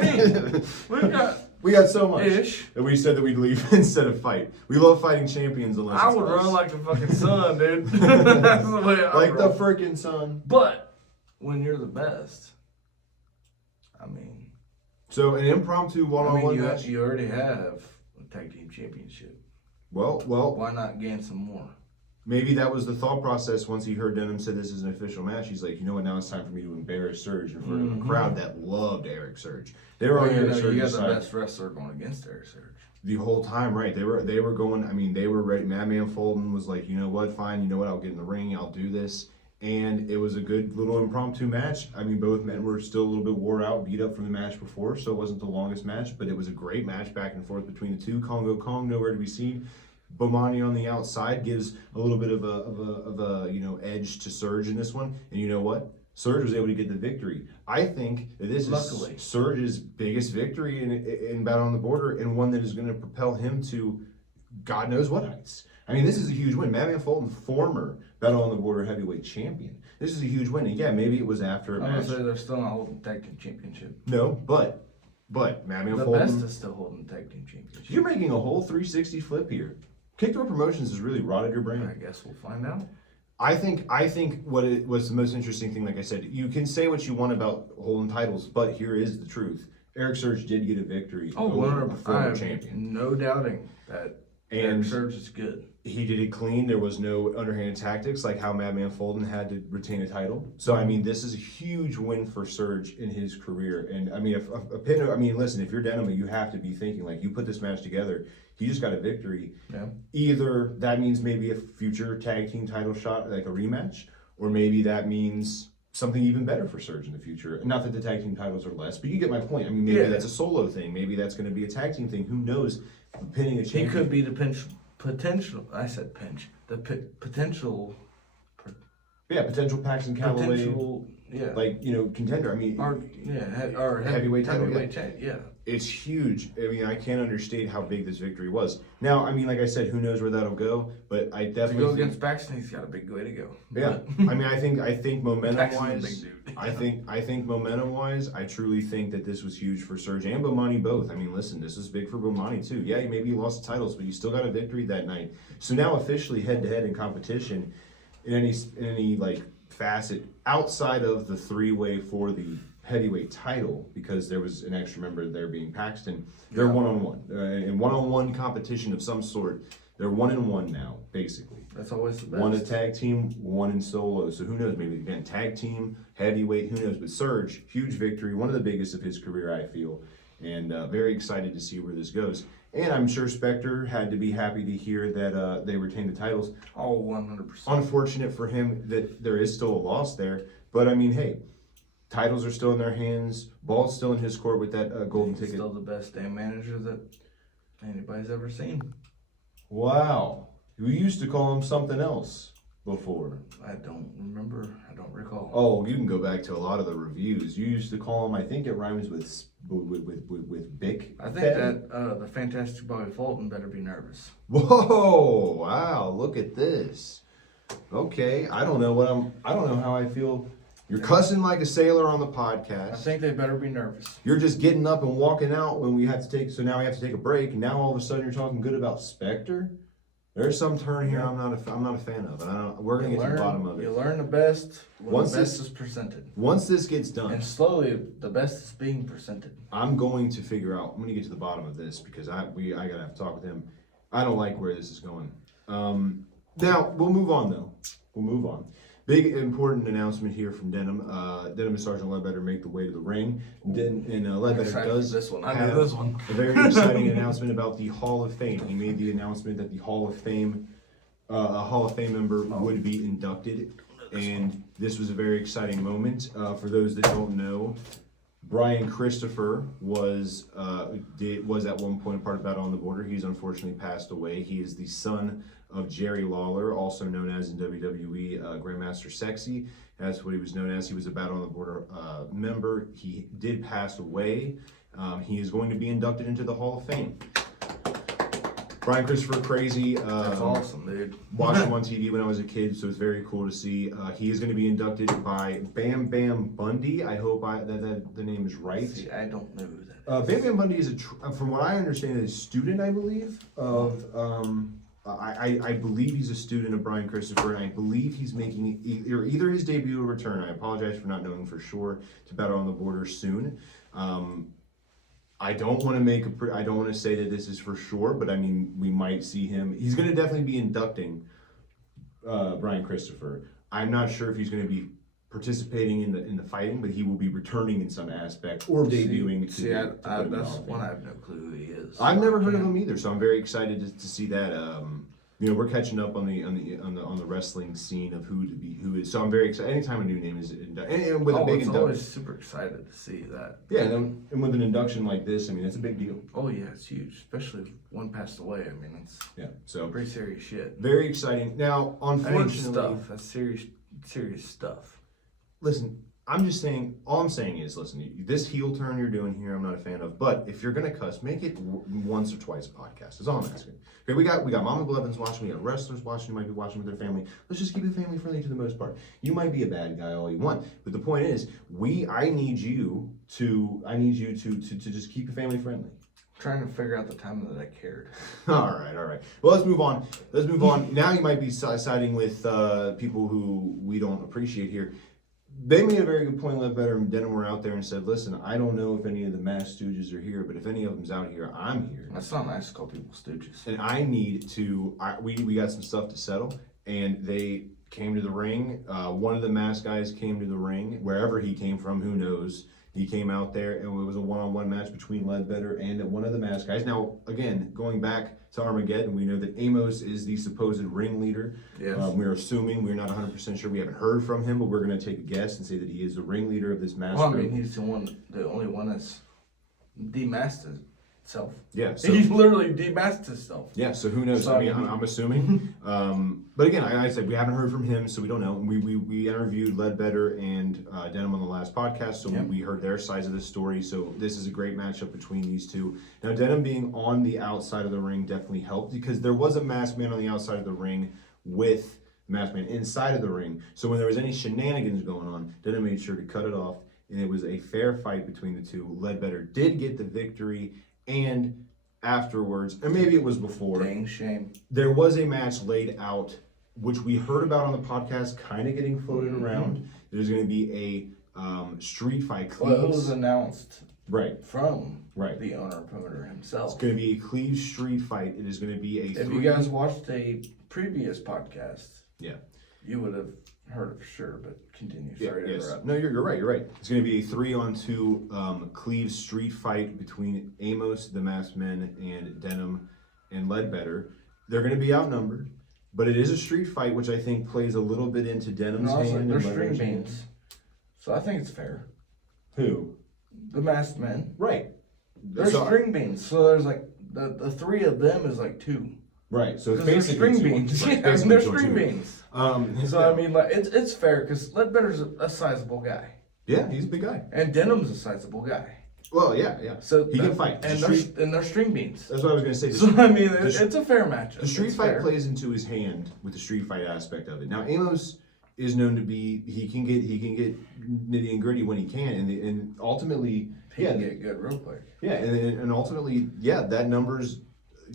mean? We got so much Ish. that we said that we'd leave instead of fight. We love fighting champions unless I it's would us. run like the fucking sun, dude. That's the way I like roll. the freaking sun. But when you're the best, I mean. So an impromptu one-on-one match. You already have a tag team championship. Well, Why not gain some more? maybe that was the thought process once he heard Denham said this is an official match. He's like, you know what, now it's time for me to embarrass Surge in front of a crowd that loved Eric Surge. They were on Eric Surge's you got the side best wrestler going against Eric Surge. the whole time, right? They were going, I mean, they were ready. Madman Fulton was like, you know what, fine, you know what, I'll get in the ring, I'll do this. And it was a good little impromptu match. I mean, both men were still a little bit wore out, beat up from the match before, so it wasn't the longest match, but it was a great match back and forth between the two. Congo Kong, nowhere to be seen. Bomani on the outside gives a little bit of a edge to Surge in this one. And you know what? Surge was able to get the victory. I think that this Luckily. is Surge's biggest victory in Battle on the Border, and one that is going to propel him to God knows what heights. I mean, this is a huge win. Madman Fulton, former Battle on the Border heavyweight champion. This is a huge win. And yeah, maybe it was after a I'm match. gonna say they're still not holding the tag team championship. No, but Madman The Fulton, best is still holding the tag team championship. you're making a whole 360 flip here. Kickthrow Promotions has really rotted your brain. I guess we'll find out. I think what it was the most interesting thing, like I said, you can say what you want about holding titles, but here is the truth. Eric Surge did get a victory over a former champion. No doubting that Eric Surge is good. He did it clean. There was no underhanded tactics like how Madman Fulton had to retain a title. So, I mean, this is a huge win for Surge in his career. And, I mean, listen, if you're Denim, you have to be thinking, like, you put this match together, he just got a victory. Yeah. Either that means maybe a future tag team title shot, like a rematch, or maybe that means something even better for Surge in the future. Not that the tag team titles are less, but you get my point. I mean, maybe that's a solo thing. Maybe that's going to be a tag team thing. Who knows? Pinning a champion. He could be the potential. I said pinch. The potential. Yeah, potential Paxton Calloway. Potential. Yeah. Like, contender. I mean, Or heavyweight title. Yeah. It's huge. I mean, I can't understate how big this victory was. Now, I mean, like I said, who knows where that'll go? But I definitely to go against Paxton, he's got a big way to go. Yeah, I mean, I think momentum wise, Paxton's a big dude. I think momentum wise, I truly think that this was huge for Surge and Bomani both. I mean, listen, this was big for Bomani too. Yeah, maybe you lost the titles, but you still got a victory that night. So now officially head to head in competition, in any like facet outside of the 3-way for the heavyweight title, because there was an extra member there being Paxton. They're one-on-one in one-on-one competition of some sort. They're 1-1 now, basically. That's always the best. One in tag team, one in solo. So who knows? Maybe again tag team, heavyweight. Who knows? But Surge, huge victory, one of the biggest of his career, I feel, and very excited to see where this goes. And I'm sure Spectre had to be happy to hear that they retained the titles. Oh, 100%. Unfortunate for him that there is still a loss there, but I mean, hey, titles are still in their hands. Ball's still in his court with that golden ticket. Still the best damn manager that anybody's ever seen. Wow. We used to call him something else before. I don't remember. I don't recall. Oh, you can go back to a lot of the reviews. You used to call him, I think it rhymes with Bick. I think that the Fantastic Bobby Fulton better be nervous. Whoa! Wow! Look at this. Okay, I don't know how I feel. You're cussing like a sailor on the podcast. I think they better be nervous. You're just getting up and walking out when we have to take. So now we have to take a break. And now all of a sudden you're talking good about Spectre. There's some turn here I'm not a fan of, and we're gonna get to the bottom of it. You learn the best when the best is presented. Once this gets done, and slowly the best is being presented. I'm going to figure out. I'm gonna get to the bottom of this because I gotta have to talk with him. I don't like where this is going. Now we'll move on though. We'll move on. Big important announcement here from Denim. Denim and Sergeant Ledbetter make the way to the ring. Ledbetter does this one. I have know this one. a very exciting announcement about the Hall of Fame. He made the announcement that the Hall of Fame, a Hall of Fame member would be inducted, and this was a very exciting moment. For those that don't know, Brian Christopher was at one point part of Battle on the Border. He's unfortunately passed away. He is the son of Jerry Lawler, also known as in WWE Grandmaster Sexy. That's what he was known as. He was a Battle on the Border member. He did pass away. He is going to be inducted into the Hall of Fame. Brian Christopher, crazy. That's awesome, dude. Watched him on TV when I was a kid, so it's very cool to see. He is going to be inducted by Bam Bam Bundy. I hope that the name is right. See, I don't know who that is. Bam Bam Bundy is from what I understand, is a student, I believe, of. I believe he's a student of Brian Christopher, and I believe he's making either his debut or return. I apologize for not knowing for sure to Battle on the Border soon. I don't want to I don't want to say that this is for sure, but I mean we might see him. He's going to definitely be inducting Brian Christopher. I'm not sure if he's going to be participating in the fighting, but he will be returning in some aspect or debuting. That's one I have no clue who he is. I've never heard of him either, so I'm very excited to see that. We're catching up on the wrestling scene of who is. So I'm very excited. Anytime a new name is inducted, and with a big induction, always super excited to see that. Yeah, and with an induction like this, I mean, it's a big deal. Oh yeah, it's huge, especially if one passed away. I mean, it's so pretty serious shit. Very exciting. Now, unfortunately, that's serious stuff. Listen, I'm just saying, all I'm saying is, listen, this heel turn you're doing here, I'm not a fan of. But if you're gonna cuss, make it once or twice a podcast. That's all I'm asking. Okay, we got Mama Blevins watching, we got wrestlers watching, you might be watching with their family. Let's just keep it family friendly to the most part. You might be a bad guy all you want, but the point is, I need you to just keep it family friendly. Trying to figure out the time that I cared. All right. Well, let's move on. Now you might be siding with people who we don't appreciate here. They made a very good point. Ledbetter and Denham were out there and said, "Listen, I don't know if any of the Mass Stooges are here, but if any of them's out here, I'm here." That's not nice to call people stooges. And I need to. We got some stuff to settle, and they came to the ring. One of the Mass guys came to the ring, wherever he came from, who knows. He came out there, and it was a one-on-one match between Ledbetter and one of the Mass guys. Now, again, going back to Armageddon, we know that Amos is the supposed ringleader. Yes. We're assuming, we're not 100% sure. We haven't heard from him, but we're going to take a guess and say that he is the ringleader of this Mass group. Well, I mean, he's the only one that's demasked himself. Yeah. So, he literally demasked himself. Yeah, so who knows? I mean, I'm assuming. But again, I said we haven't heard from him, so we don't know. We interviewed Ledbetter and Denham on the last podcast, so we heard their sides of the story. So this is a great matchup between these two. Now, Denham being on the outside of the ring definitely helped because there was a masked man on the outside of the ring with the masked man inside of the ring. So when there was any shenanigans going on, Denham made sure to cut it off, and it was a fair fight between the two. Ledbetter did get the victory, and afterwards, or maybe it was before. Dang shame. There was a match laid out, which we heard about on the podcast, kind of getting floated around. There's going to be a street fight. Well, it was announced from the owner promoter himself. It's going to be a Cleves street fight. It is going to be a. If you guys watched a previous podcast, you would have heard it for sure. But continue. Sorry to interrupt. No, you're right. You're right. It's going to be a 3-on-2 Cleves street fight between Amos, the Masked Men, and Denham and Ledbetter. They're going to be outnumbered, but it is a street fight, which I think plays a little bit into Denham's hand. They're string beans, so I think it's fair. Who? The Masked Men. Right. They're string beans, so there's like the three of them is like two. Right, so it's basically string beans. Right, Yeah, they're string beans. So I mean, like it's fair because Ledbetter's a sizable guy. Yeah, he's a big guy. And Denham's a sizable guy. Well, yeah. So he can fight, and they're string beans. That's what I was gonna say. So I mean, it's a fair match. The street fight plays into his hand with the street fight aspect of it. Now, Amos is known to be he can get nitty and gritty when he can, and ultimately he can get good real quick. Yeah, and ultimately, that numbers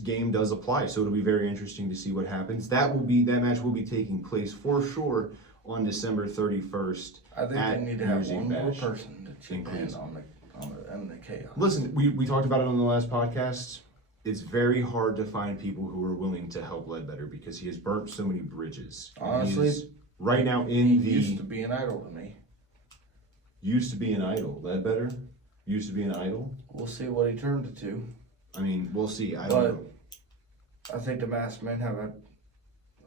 game does apply, so it'll be very interesting to see what happens. That match will be taking place for sure on December 31st. I think they need to have one more person to chip in on the chaos. Listen, we talked about it on the last podcast. It's very hard to find people who are willing to help Ledbetter because he has burnt so many bridges. Honestly, right now he used to be an idol to me. Used to be an idol. Ledbetter used to be an idol. We'll see what he turned it to. I mean, we'll see. I don't know. I think the Masked Men have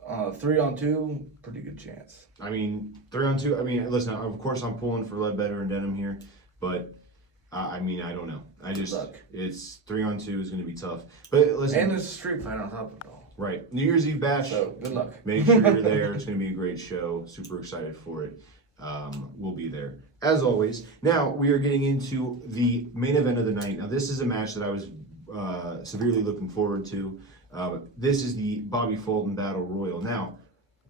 a 3-on-2, pretty good chance. I mean, 3-on-2. I mean, listen. Of course, I'm pulling for Ledbetter and Denham here, but I mean, I don't know. It's 3-on-2 is going to be tough. But listen, and it's a street fight on top of it all. Right, New Year's Eve bash. So good luck. Make sure you're there. It's going to be a great show. Super excited for it. We'll be there as always. Now we are getting into the main event of the night. Now this is a match that I was severely looking forward to. This is the Bobby Fulton Battle Royal. Now,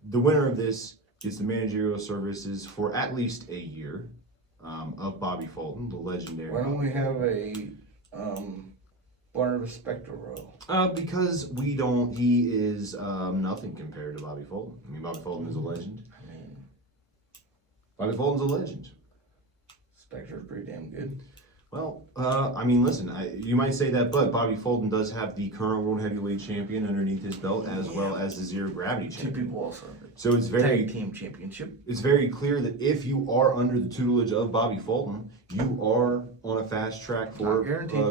the winner of this gets the managerial services for at least a year of Bobby Fulton, the legendary. Why don't we have a Barnabas Spectre Royal? Because we don't. He is nothing compared to Bobby Fulton. I mean, Bobby Fulton is a legend. Bobby Fulton's a legend. Spectre's pretty damn good. Well, I mean, listen, you might say that, but Bobby Fulton does have the current World Heavyweight Champion underneath his belt, as well as the Zero Gravity Champion. Two people also. So it's very Tag Team Championship. It's very clear that if you are under the tutelage of Bobby Fulton, you are on a fast track for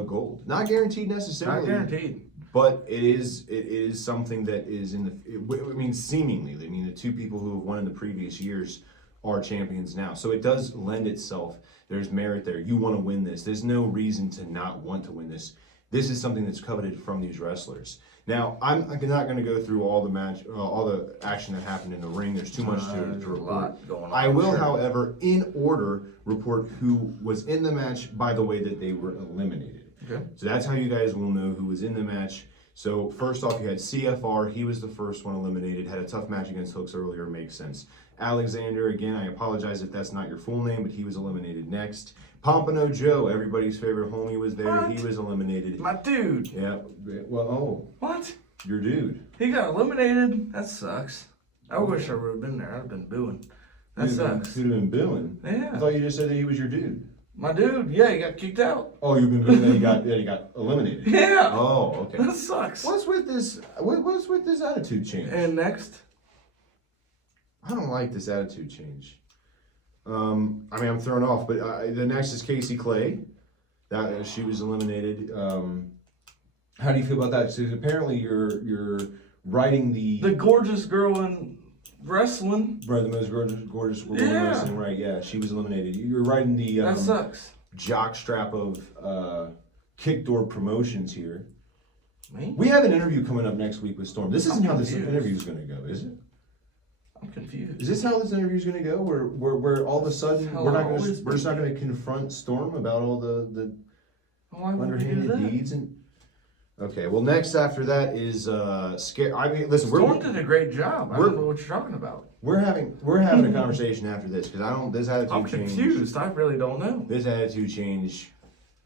gold. Not guaranteed necessarily. Not guaranteed. But it is something that is in the. I mean, seemingly. I mean, the two people who have won in the previous years are champions now. So it does lend itself. There's merit there. You want to win this. There's no reason to not want to win this. This is something that's coveted from these wrestlers. Now, I'm not going to go through all the action that happened in the ring. There's too much to There's a report. lot going on. I will, sure. however, in order, report who was in the match by the way that they were eliminated. Okay. So that's how you guys will know who was in the match. So first off, you had CFR. He was the first one eliminated. Had a tough match against Hooks earlier. Makes sense. Alexander, again, I apologize if that's not your full name, but he was eliminated next. Pompano Joe, everybody's favorite homie, was there. What? He was eliminated. My dude. Yeah. Well, What? your dude. He got eliminated? That sucks. I wish I would have been there. I'd have been booing. That sucks. You'd have been booing. Yeah. I thought you just said that he was your dude. My dude, yeah, he got kicked out. Oh, you've been booing, then he got eliminated. Yeah. Oh, okay. That sucks. What's with this? What's with this attitude change? And next? I don't like this attitude change. I'm thrown off, but the next is Casey Clay. That she was eliminated. How do you feel about that? So apparently you're writing the gorgeous girl in wrestling. right, the most gorgeous woman in Yeah. wrestling, right? Yeah, she was eliminated. You're writing the That sucks. jockstrap of Kickdoor Promotions here. Me? We have an interview coming up next week with Storm. This isn't how this confused. interview is going to go, is it? I'm confused. Is this how this interview is going to go? Where all of a sudden How we're always just not going to confront Storm about all the Why would we do underhanded that? deeds and. Okay, well, next after that is scare. I mean, listen, Storm did a great job. I we're- don't know what you're talking about. we're having a conversation after this because I don't. This attitude I'm change. confused. I really don't know. This attitude change.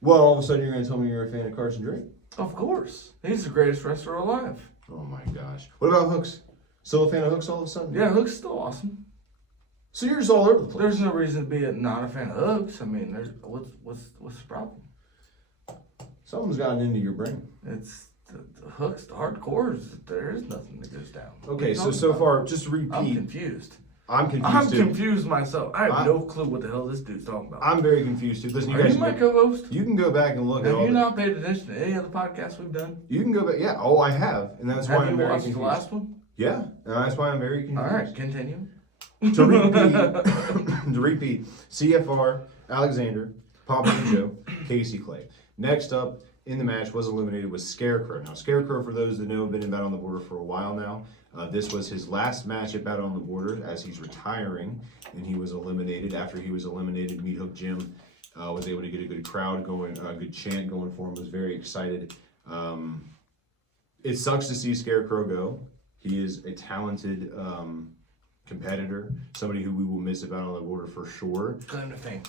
Well, all of a sudden you're going to tell me you're a fan of Carson Drake? Of course. He's the greatest wrestler alive. Oh my gosh. What about Hooks? Still a fan of Hooks all of a sudden? Yeah, Hook's still awesome. So you're just all over the place. There's no reason to be not a fan of Hooks. I mean, what's the problem? Something's gotten into your brain. It's the Hooks, the hardcore. There is nothing that goes down. What are Okay, you so talking about? far, just to I'm repeat, confused. I'm confused I'm too. confused myself. I have I'm- no clue what the hell this dude's talking about. I'm very confused too. Listen, you Are guys, you my co-host? you can go back and look at Have all you the, not paid attention to any of the podcasts we've done? You can go back. Yeah. Oh, I have, and that's why Have I'm you very watched confused. the last one? Yeah, and that's why I'm very confused. All right, continue. To repeat, CFR, Alexander, Papa Joe, Casey Clay. Next up in the match was eliminated was Scarecrow. Now, Scarecrow, for those that know, have been in Battle on the Border for a while now. This was his last match at Battle on the Border as he's retiring, and he was eliminated. After he was eliminated, Meat Hook Jim was able to get a good crowd going, a good chant going for him. Was very excited. It sucks to see Scarecrow go. He is a talented competitor, somebody who we will miss at Battle on the Border for sure. Claim to fame.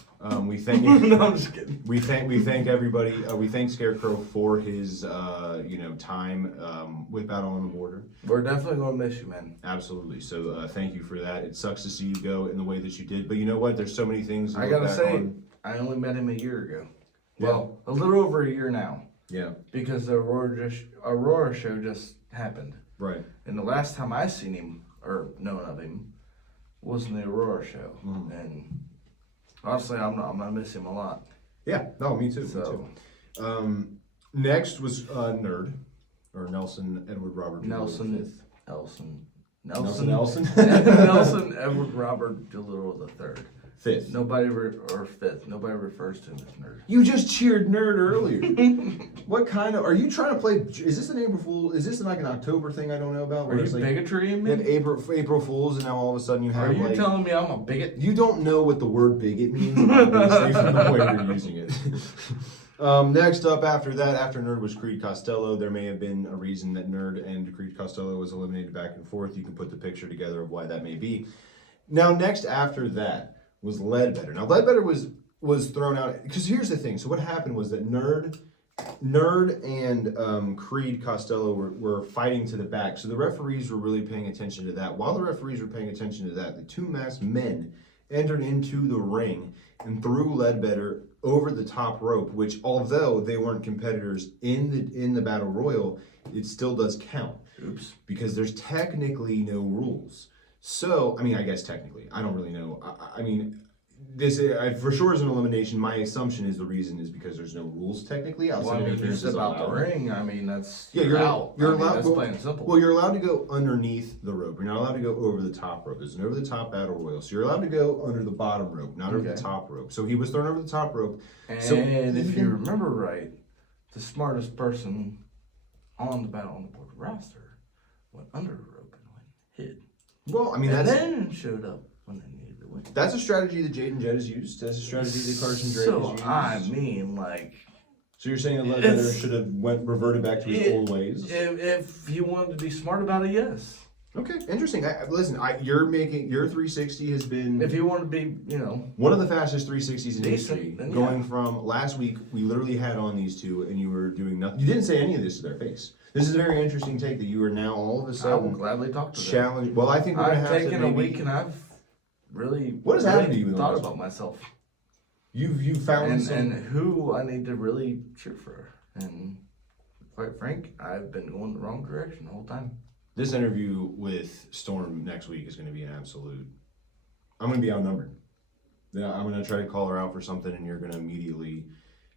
We thank No, I'm just kidding. we thank everybody. We thank Scarecrow for his time with Battle on the Border. We're definitely gonna miss you, man. Absolutely. So thank you for that. It sucks to see you go in the way that you did, but you know what? There's so many things. To I look gotta back say, on. I only met him a year ago. Yeah. Well, a little over a year now, Yeah. because the Aurora show just happened. Right. And the last time I seen him or known of him was in the Aurora show, Mhm. and honestly, I'm gonna miss him a lot. Yeah. No, me too. So Me too. Next was Nerd, or Nelson Edward Robert. Nelson Nelson. Nelson Edward Robert Doolittle III. Fifth. Or fifth. Nobody refers to him as nerd. You just cheered Nerd earlier. What kind of? Are you trying to play? Is this an April Fool? Is this like an October thing I don't know about? Are Where you it's like bigotry in you have me? April Fools, and now all of a sudden you have Are you like. telling me I'm a bigot? You don't know what the word bigot means, obviously, from the way you're using it. Next up after that, after Nerd was Creed Costello. There may have been a reason that Nerd and Creed Costello was eliminated back and forth. You can put the picture together of why that may be. Now, next after that was Ledbetter. Now, Ledbetter was thrown out, because here's the thing. So what happened was that Nerd and Creed Costello were fighting to the back. So the referees were really paying attention to that. While the referees were paying attention to that, the two masked men entered into the ring and threw Ledbetter over the top rope, which although they weren't competitors in the Battle Royal, it still does count. Oops. Because there's technically no rules. So, I mean, I guess technically. I don't really know. I mean, this for sure is an elimination. My assumption is the reason is because there's no rules technically. Well, I mean, you step out the ring. I mean, that's Yeah, out. you're I mean, allowed. That's Well, plain and simple. well, you're allowed to go underneath the rope. You're not allowed to go over the top rope. There's an over the top battle royal. So you're allowed to go under the bottom rope, not over the Okay. top rope. So he was thrown over the top rope. And So- if you remember right, the smartest person on the Battle on the Board roster went under the rope and went hid. Well, I mean, and then showed up when they needed to win. That's a strategy that Jaden Jett has used. That's a strategy that Carson Drake has used. So, I mean, like... So you're saying that Ledbetter should have reverted back to his old ways? If he wanted to be smart about it, yes. Okay, interesting. Listen, your 360 has been... If he wanted to be, one of the fastest 360s in history. then Going from last week, we literally had on these two, and you were doing nothing. You didn't say any of this to their face. This is a very interesting take that you are now all of a sudden... I will gladly talk to them. Challenge. Well, I think we're going to have to I've taken a week and I've really... What has happened to you? Thought about myself. You've found and who I need to really cheer for. And quite frank, I've been going the wrong direction the whole time. This interview with Storm next week is going to be an absolute... I'm going to be outnumbered. I'm going to try to call her out for something, and you're going to immediately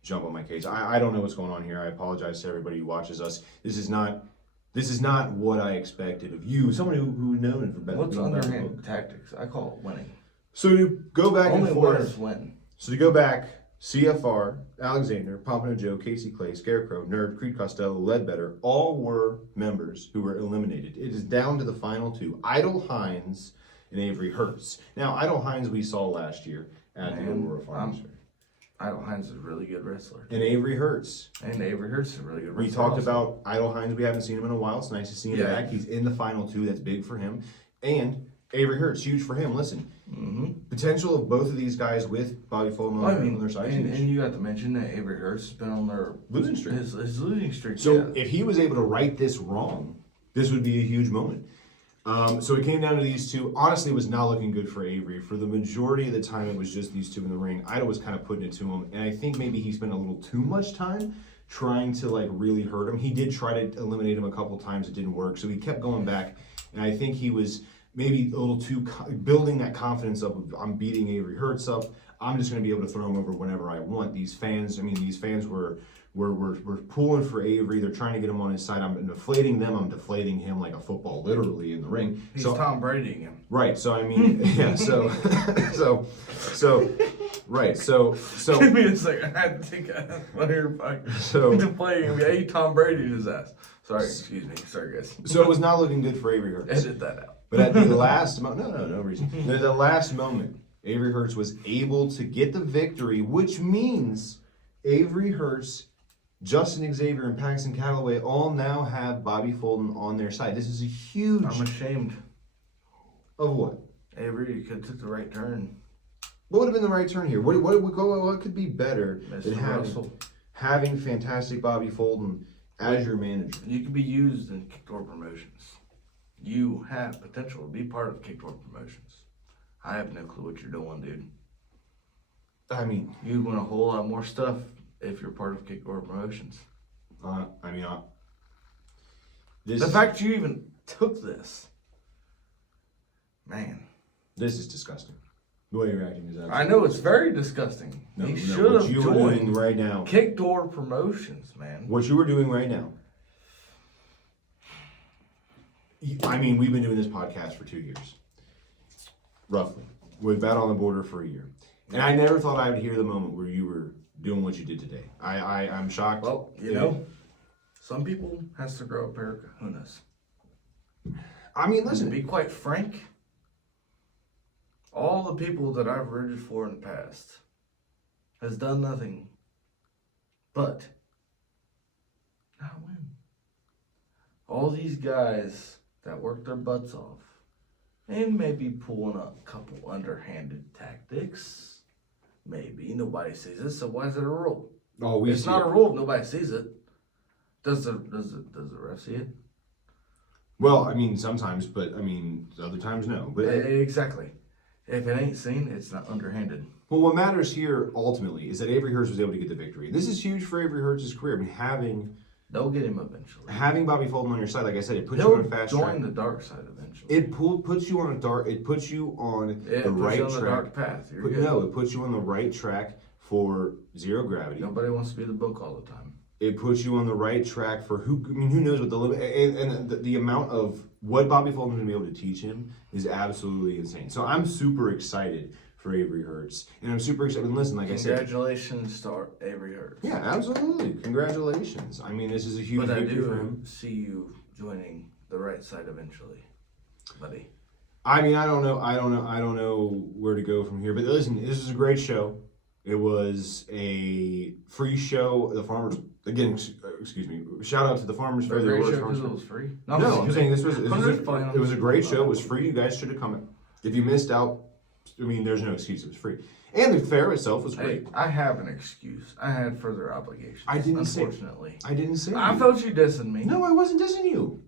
jump on my case. I don't know what's going on here. I apologize to everybody who watches us. This is not what I expected of you, someone who known it for better. What's underhand tactics? I call it winning. So to go back Only and forth... winners win. So to go back, CFR, Alexander, Pompano Joe, Casey Clay, Scarecrow, Nerd, Creed Costello, Ledbetter, all were members who were eliminated. It is down to the final two, Idle Hines and Avery Hertz. Now, Idle Hines we saw last year at the Aurora Farmers Fair. Idle Hines is a really good wrestler. And Avery Hertz. And Avery Hertz is a really good wrestler. We talked about Idle Hines. We haven't seen him in a while. It's nice to see him back. He's in the final two. That's big for him. And Avery Hertz, huge for him. Listen, potential of both of these guys with Bobby Fulton on their side. And you got to mention that Avery Hertz has been on their losing streak. His losing streak. So if he was able to right this wrong, this would be a huge moment. So it came down to these two. Honestly, it was not looking good for Avery. For the majority of the time, it was just these two in the ring. Ida was kind of putting it to him, and I think maybe he spent a little too much time trying to really hurt him. He did try to eliminate him a couple times. It didn't work, so he kept going back, and I think he was maybe a little too building that confidence up of, I'm beating Avery Hertz up. I'm just going to be able to throw him over whenever I want. These fans were pulling for Avery. They're trying to get him on his side. I'm deflating them. I'm deflating him like a football, literally, in the ring. He's Tom Bradying him. Right. So, I mean, yeah. So, right. So. Give me a second. I had to think of deflating him. Yeah, he Tom Brady his ass. Sorry, excuse me. Sorry, guys. So it was not looking good for Avery Hertz. Edit that out. But at the last moment, no reason. At the last moment, Avery Hertz was able to get the victory, which means Avery Hertz, Justin Xavier, and Paxton Calloway all now have Bobby Fulton on their side. This is a huge... I'm ashamed. Of what? Avery, you could have took the right turn. What would have been the right turn here? What could be better than having fantastic Bobby Fulton as your manager? You could be used in Kickdoor Promotions. You have potential to be part of Kickdoor Promotions. I have no clue what you're doing, dude. I mean... You'd win a whole lot more stuff if you're part of Kickdoor Promotions. The fact you even took this, man. This is disgusting. The way you're acting is absolutely... I know, it's very disgusting. He should have joined right now. Kickdoor Promotions, man. What you were doing right now. I mean, we've been doing this podcast for 2 years. Roughly. We've been on the border for a year. And I never thought I would hear the moment where you were doing what you did today. I'm shocked. Well, some people has to grow a pair of kahunas. I mean, listen. To be quite frank, all the people that I've rooted for in the past has done nothing but not win. All these guys that work their butts off and maybe pulling a couple underhanded tactics. Maybe nobody sees it, so why is it a rule? Oh, it's not a rule if nobody sees it. Does the ref see it? Well, I mean, sometimes, but I mean, other times no. But exactly. If it ain't seen, it's not underhanded. Well, what matters here ultimately is that Avery Hertz was able to get the victory. This is huge for Avery Hertz's career. I mean, they'll get him eventually. Having Bobby Fulton on your side, like I said, it puts you on a fast track. Join the dark side eventually. It puts you on a dark. It puts you on the right track. The dark path. It puts you on the right track for zero gravity. Nobody wants to be the book all the time. It puts you on the right track for who knows what the limit and the amount of what Bobby Fulton's gonna be able to teach him is absolutely insane. So I'm super excited for Avery Hertz, and I'm super excited. And listen, like I said, congratulations to Avery Hertz. Derek. Yeah, absolutely. Congratulations. I mean, this is a huge But I victory for him. do see you joining the right side eventually, buddy. I mean, I don't know where to go from here. But listen, this is a great show. It was a free show. The farmers, again, excuse me. Shout out to the Farmers Fair. Great Aurora show Farmers because it Fair. was free. No, I'm saying it I'm was a great show. It was free. You guys should have come. If you missed out, I mean, there's no excuse. It was free, and the fair itself was great. Hey, I have an excuse. I had further obligations. I didn't say. Unfortunately, I didn't say. I felt you dissing me. No, I wasn't dissing you.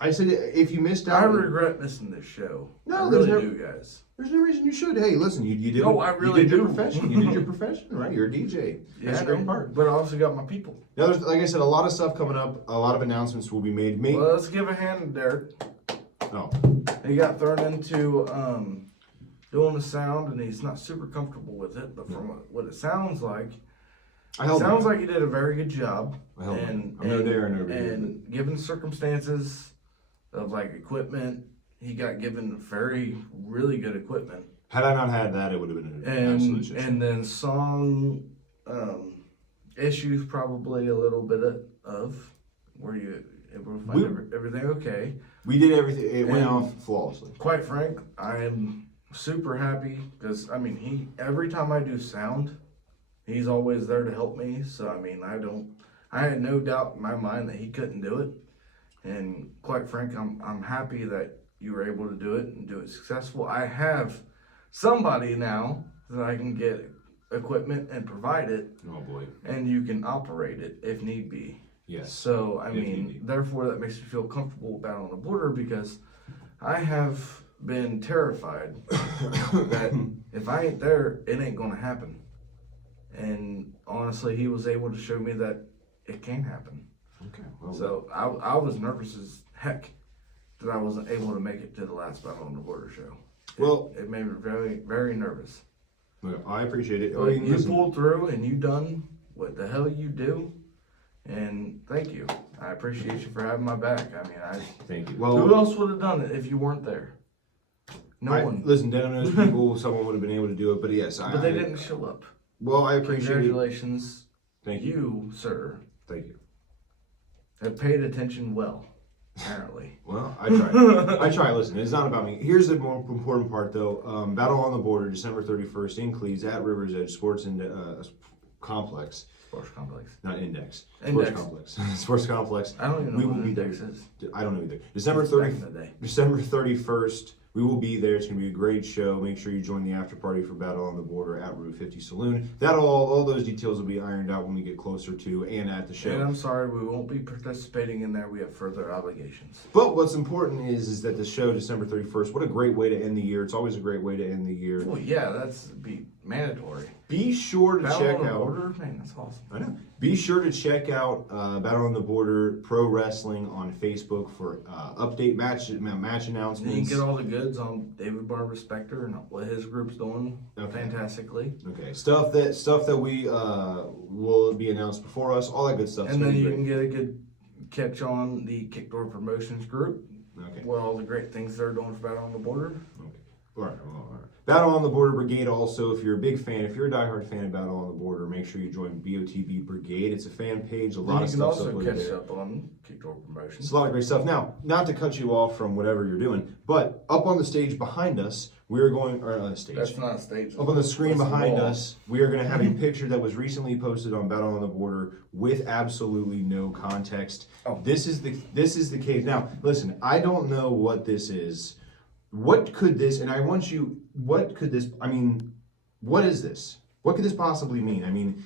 I said if you missed out. I regret missing this show. No, I there's really no- do, guys. There's no reason you should. Hey, listen, you did. No, I really you did your do. profession. You did your profession, right? You're a DJ. That's a great part. But I also got my people. Now, there's, like I said, a lot of stuff coming up. A lot of announcements will be made. Well, let's give a hand to Derek. Oh, He got thrown into doing the sound, and he's not super comfortable with it. But from what it sounds like, sounds like he did a very good job. I'm no Darren over here. And given circumstances of like equipment, he got given really good equipment. Had I not had that, it would have been an absolute shit show. And then song issues, probably a little bit of where you able to find everything okay. We did everything. It went And off flawlessly. Quite frank, I am super happy because I mean every time I do sound, he's always there to help me. So I mean I had no doubt in my mind that he couldn't do it. And quite frank, I'm happy that you were able to do it and do it successful. I have somebody now that I can get equipment and provide it, Oh boy. and you can operate it if need be. Yes. So, I If need mean, be. therefore that makes me feel comfortable about on the border because I have been terrified that if I ain't there, it ain't gonna happen. And honestly, he was able to show me that it can happen. Okay. Well, So I was nervous as heck that I wasn't able to make it to the last Battle on the Border show. It made me very, very nervous. well, I appreciate it. But you Listen, pulled through and you done what the hell you do, and thank you. I appreciate you for having my back. I mean, thank you. who Well, else would have done it if you weren't there? No one. listen, Denham knows people. Someone would have been able to do it, but yes, But they didn't show up. Well, I appreciate it. Congratulations, Thank you. you, sir, Thank you. have paid attention well. Apparently. Well, I try. I try. Listen, it's not about me. Here's the more important part, though. Battle on the Border, December 31st in Cleves at Rivers Edge Sports Complex. Sports complex. Not Index. Index. Sports Complex. Sports Complex. I don't even know We what will be index there. is. I don't know either. Back in the day. December 31st. We will be there. It's going to be a great show. Make sure you join the after party for Battle on the Border at Route 50 Saloon. All those details will be ironed out when we get closer to and at the show. And I'm sorry, we won't be participating in there. We have further obligations. But what's important is that the show, December 31st, what a great way to end the year. It's always a great way to end the year. Well, yeah, that's be mandatory. Be sure to Battle check on the out. Border, man, that's awesome. I know. Be sure to check out Battle on the Border Pro Wrestling on Facebook for update match And you announcements. can get all the goods on David Barber Spector and what his group's doing fantastically. Okay, stuff that we will be announced before us. All that good stuff. And then you can get a good catch on the Kickdoor Promotions group. Okay. What all the great things they're doing for Battle on the Border. Okay. All right. Battle on the Border Brigade also, if you're a big fan, if you're a diehard fan of Battle on the Border, make sure you join BOTB Brigade. It's a fan page, a lot Then of you can stuff also uploaded catch there. up on Kickdoor Promotions. It's a lot of great stuff. Now, not to cut you off from whatever you're doing, but up on the stage behind us, we are going, or on the stage. That's not a stage. Up on the screen That's the behind wall. us, we are going to have a picture that was recently posted on Battle on the Border with absolutely no context. Oh. This is the cave. Now, listen, I don't know what this is. What could this? And I want you. What could this? I mean, what is this? What could this possibly mean? I mean,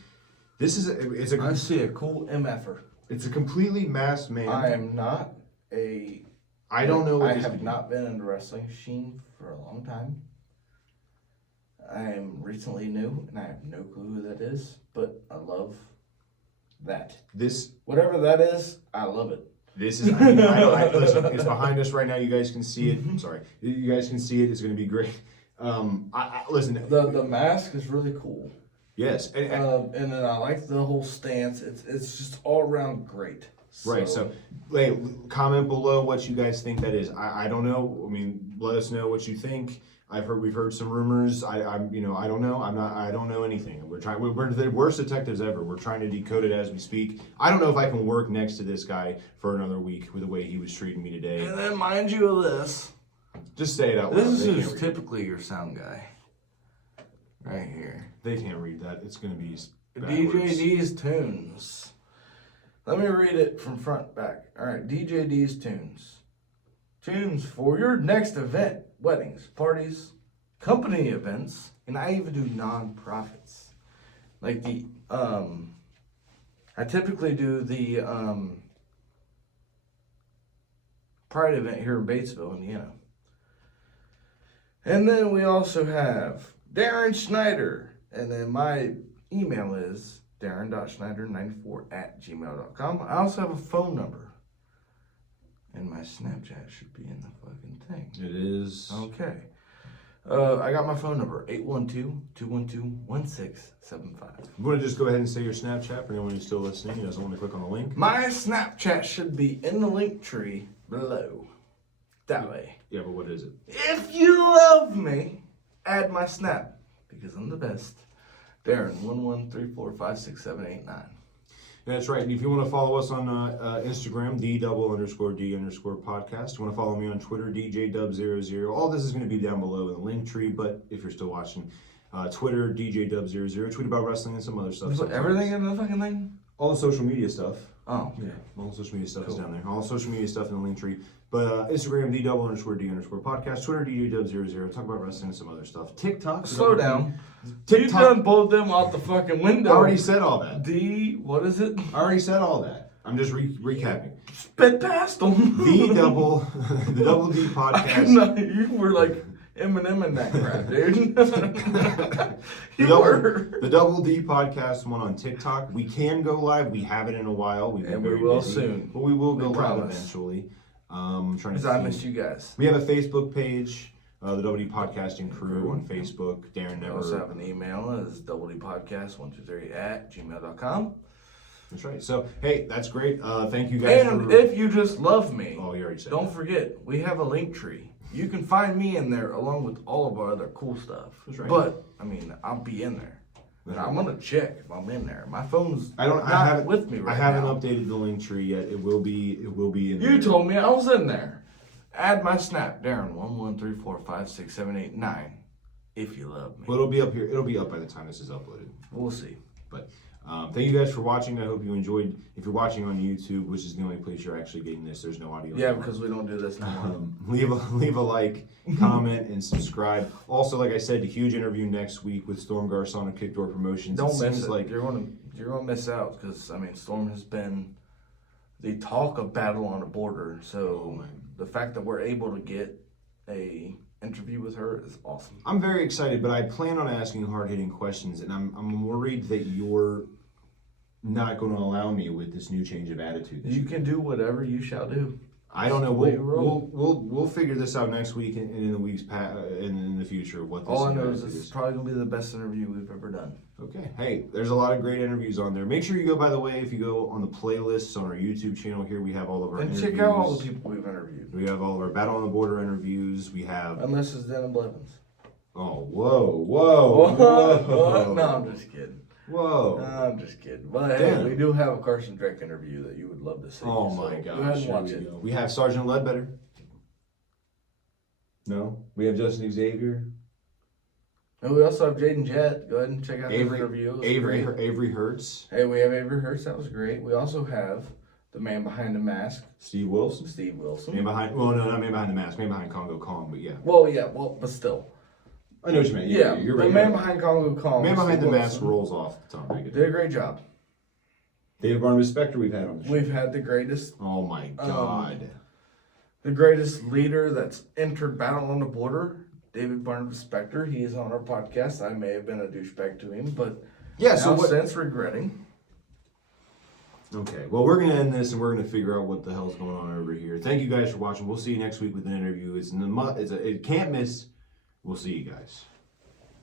this is I see a cool MFer. it's a completely masked man. I am not a. I don't know. What I this have could be. not been in the wrestling scene for a long time. I am recently new, and I have no clue who that is. But I love that. This Whatever that is, I love it. This is, listen, it's behind us right now. You guys can see it. I'm sorry. You guys can see it. It's going to be great. Listen. The mask is really cool. Yes. And then I like the whole stance. It's just all around great. Right. So, comment below what you guys think that is. I don't know. I mean, let us know what you think. We've heard some rumors. I don't know. I don't know anything. We're the worst detectives ever. We're trying to decode it as we speak. I don't know if I can work next to this guy for another week with the way he was treating me today. And then mind you of this. Just say it out loud. This is typically your sound guy. Right here. They can't read that. It's going to be DJ backwards. D's Tunes. Let me read it from front back. All right, DJ D's Tunes. Tunes for your next event, weddings, parties, company events, and I even do non-profits. Like I typically do the Pride event here in Batesville, Indiana. And then we also have Darren Schneider. And then my email is darren.schneider94@gmail.com. I also have a phone number. And my Snapchat should be in the fucking thing. It is. Okay. I got my phone number, 812-212-1675. You want to just go ahead and say your Snapchat for anyone who's still listening and doesn't want to click on the link? My Snapchat should be in the link tree below. That way. Yeah, but what is it? If you love me, add my Snap. Because I'm the best. Darren, 1134567889. That's right. And if you want to follow us on Instagram, _D_podcast. You want to follow me on Twitter, DJDub00. All this is going to be down below in the link tree. But if you're still watching, Twitter, DJDub00. Tweet about wrestling and some other stuff. Put everything in the fucking thing? All the social media stuff. Oh, yeah. All the social media stuff is down there. All the social media stuff in the link tree. But Instagram, D_D_podcast. Twitter, DJDub00. Talk about wrestling and some other stuff. TikTok. Slow down. TikTok. You done pulled them out the fucking window. I already said all that. What is it? I already said all that. I'm just recapping. Spit past them. The Double D podcast. No, you were like Eminem in that crap, dude. The Double D podcast one on TikTok. We can go live. We haven't in a while. We will soon. But we will go live eventually. Trying to Because I missed you guys. We have a Facebook page, the Double D Podcasting Crew on Facebook. Darren never. We also have an email. It's doubledpodcast123@gmail.com. That's right. So, hey, that's great. Thank you guys. And if you just love me, you already said don't forget, we have a link tree. You can find me in there along with all of our other cool stuff. That's right. But, I mean, I'll be in there. And I'm going to check if I'm in there. My phone's I haven't with me right now. I haven't updated the link tree yet. It will be in there. You told me I was in there. Add my Snap, Darren, 1134567889, if you love me. Well, it'll be up here. It'll be up by the time this is uploaded. We'll see. But thank you guys for watching. I hope you enjoyed. If you're watching on YouTube, which is the only place you're actually getting this, there's no audio. Yeah, because we don't do this no more. Leave a like, comment, and subscribe. Also, like I said, a huge interview next week with Storm Garson of Kickdoor Promotions. Don't miss it. Like you're gonna miss out because I mean Storm has been the talk of Battle on the Border. So the fact that we're able to get a interview with her is awesome. I'm very excited, but I plan on asking hard-hitting questions, and I'm worried that you're not going to allow me with this new change of attitude. You can do whatever you shall do. I don't know. We'll figure this out next week and in the weeks in the future. What this all I know is this is probably gonna be the best interview we've ever done. Okay. Hey, there's a lot of great interviews on there. Make sure you go. By the way, if you go on the playlists on our YouTube channel here, we have all of our interviews. Check out all the people we've interviewed. We have all of our Battle on the Border interviews. We have unless it's Denham Blevins. Oh, whoa! No, I'm just kidding. Whoa. No, I'm just kidding. But hey, we do have a Carson Drake interview that you would love to see. Oh my gosh. Go ahead and watch it. We have Sergeant Ledbetter. No? We have Justin Xavier. And we also have Jaden Jett. Go ahead and check out his interview. Avery Hertz. Hey, we have Avery Hertz. That was great. We also have the man behind the mask. Steve Wilson. Man behind, well, no, not man behind the mask. Man behind Congo Kong, but yeah. Well, but still. I know what you mean. Yeah, you're right. The man behind Congo Kong. Man behind the mask rolls off the tongue. Did a great job. David Barnabas Spector we've had on the show. We've had the greatest. Oh my God. The greatest leader that's entered Battle on the Border, David Barnabas Spector. He is on our podcast. I may have been a douchebag to him, but yeah, since regretting. Okay, well, we're going to end this and we're going to figure out what the hell's going on over here. Thank you guys for watching. We'll see you next week with an interview. It can't miss. We'll see you guys.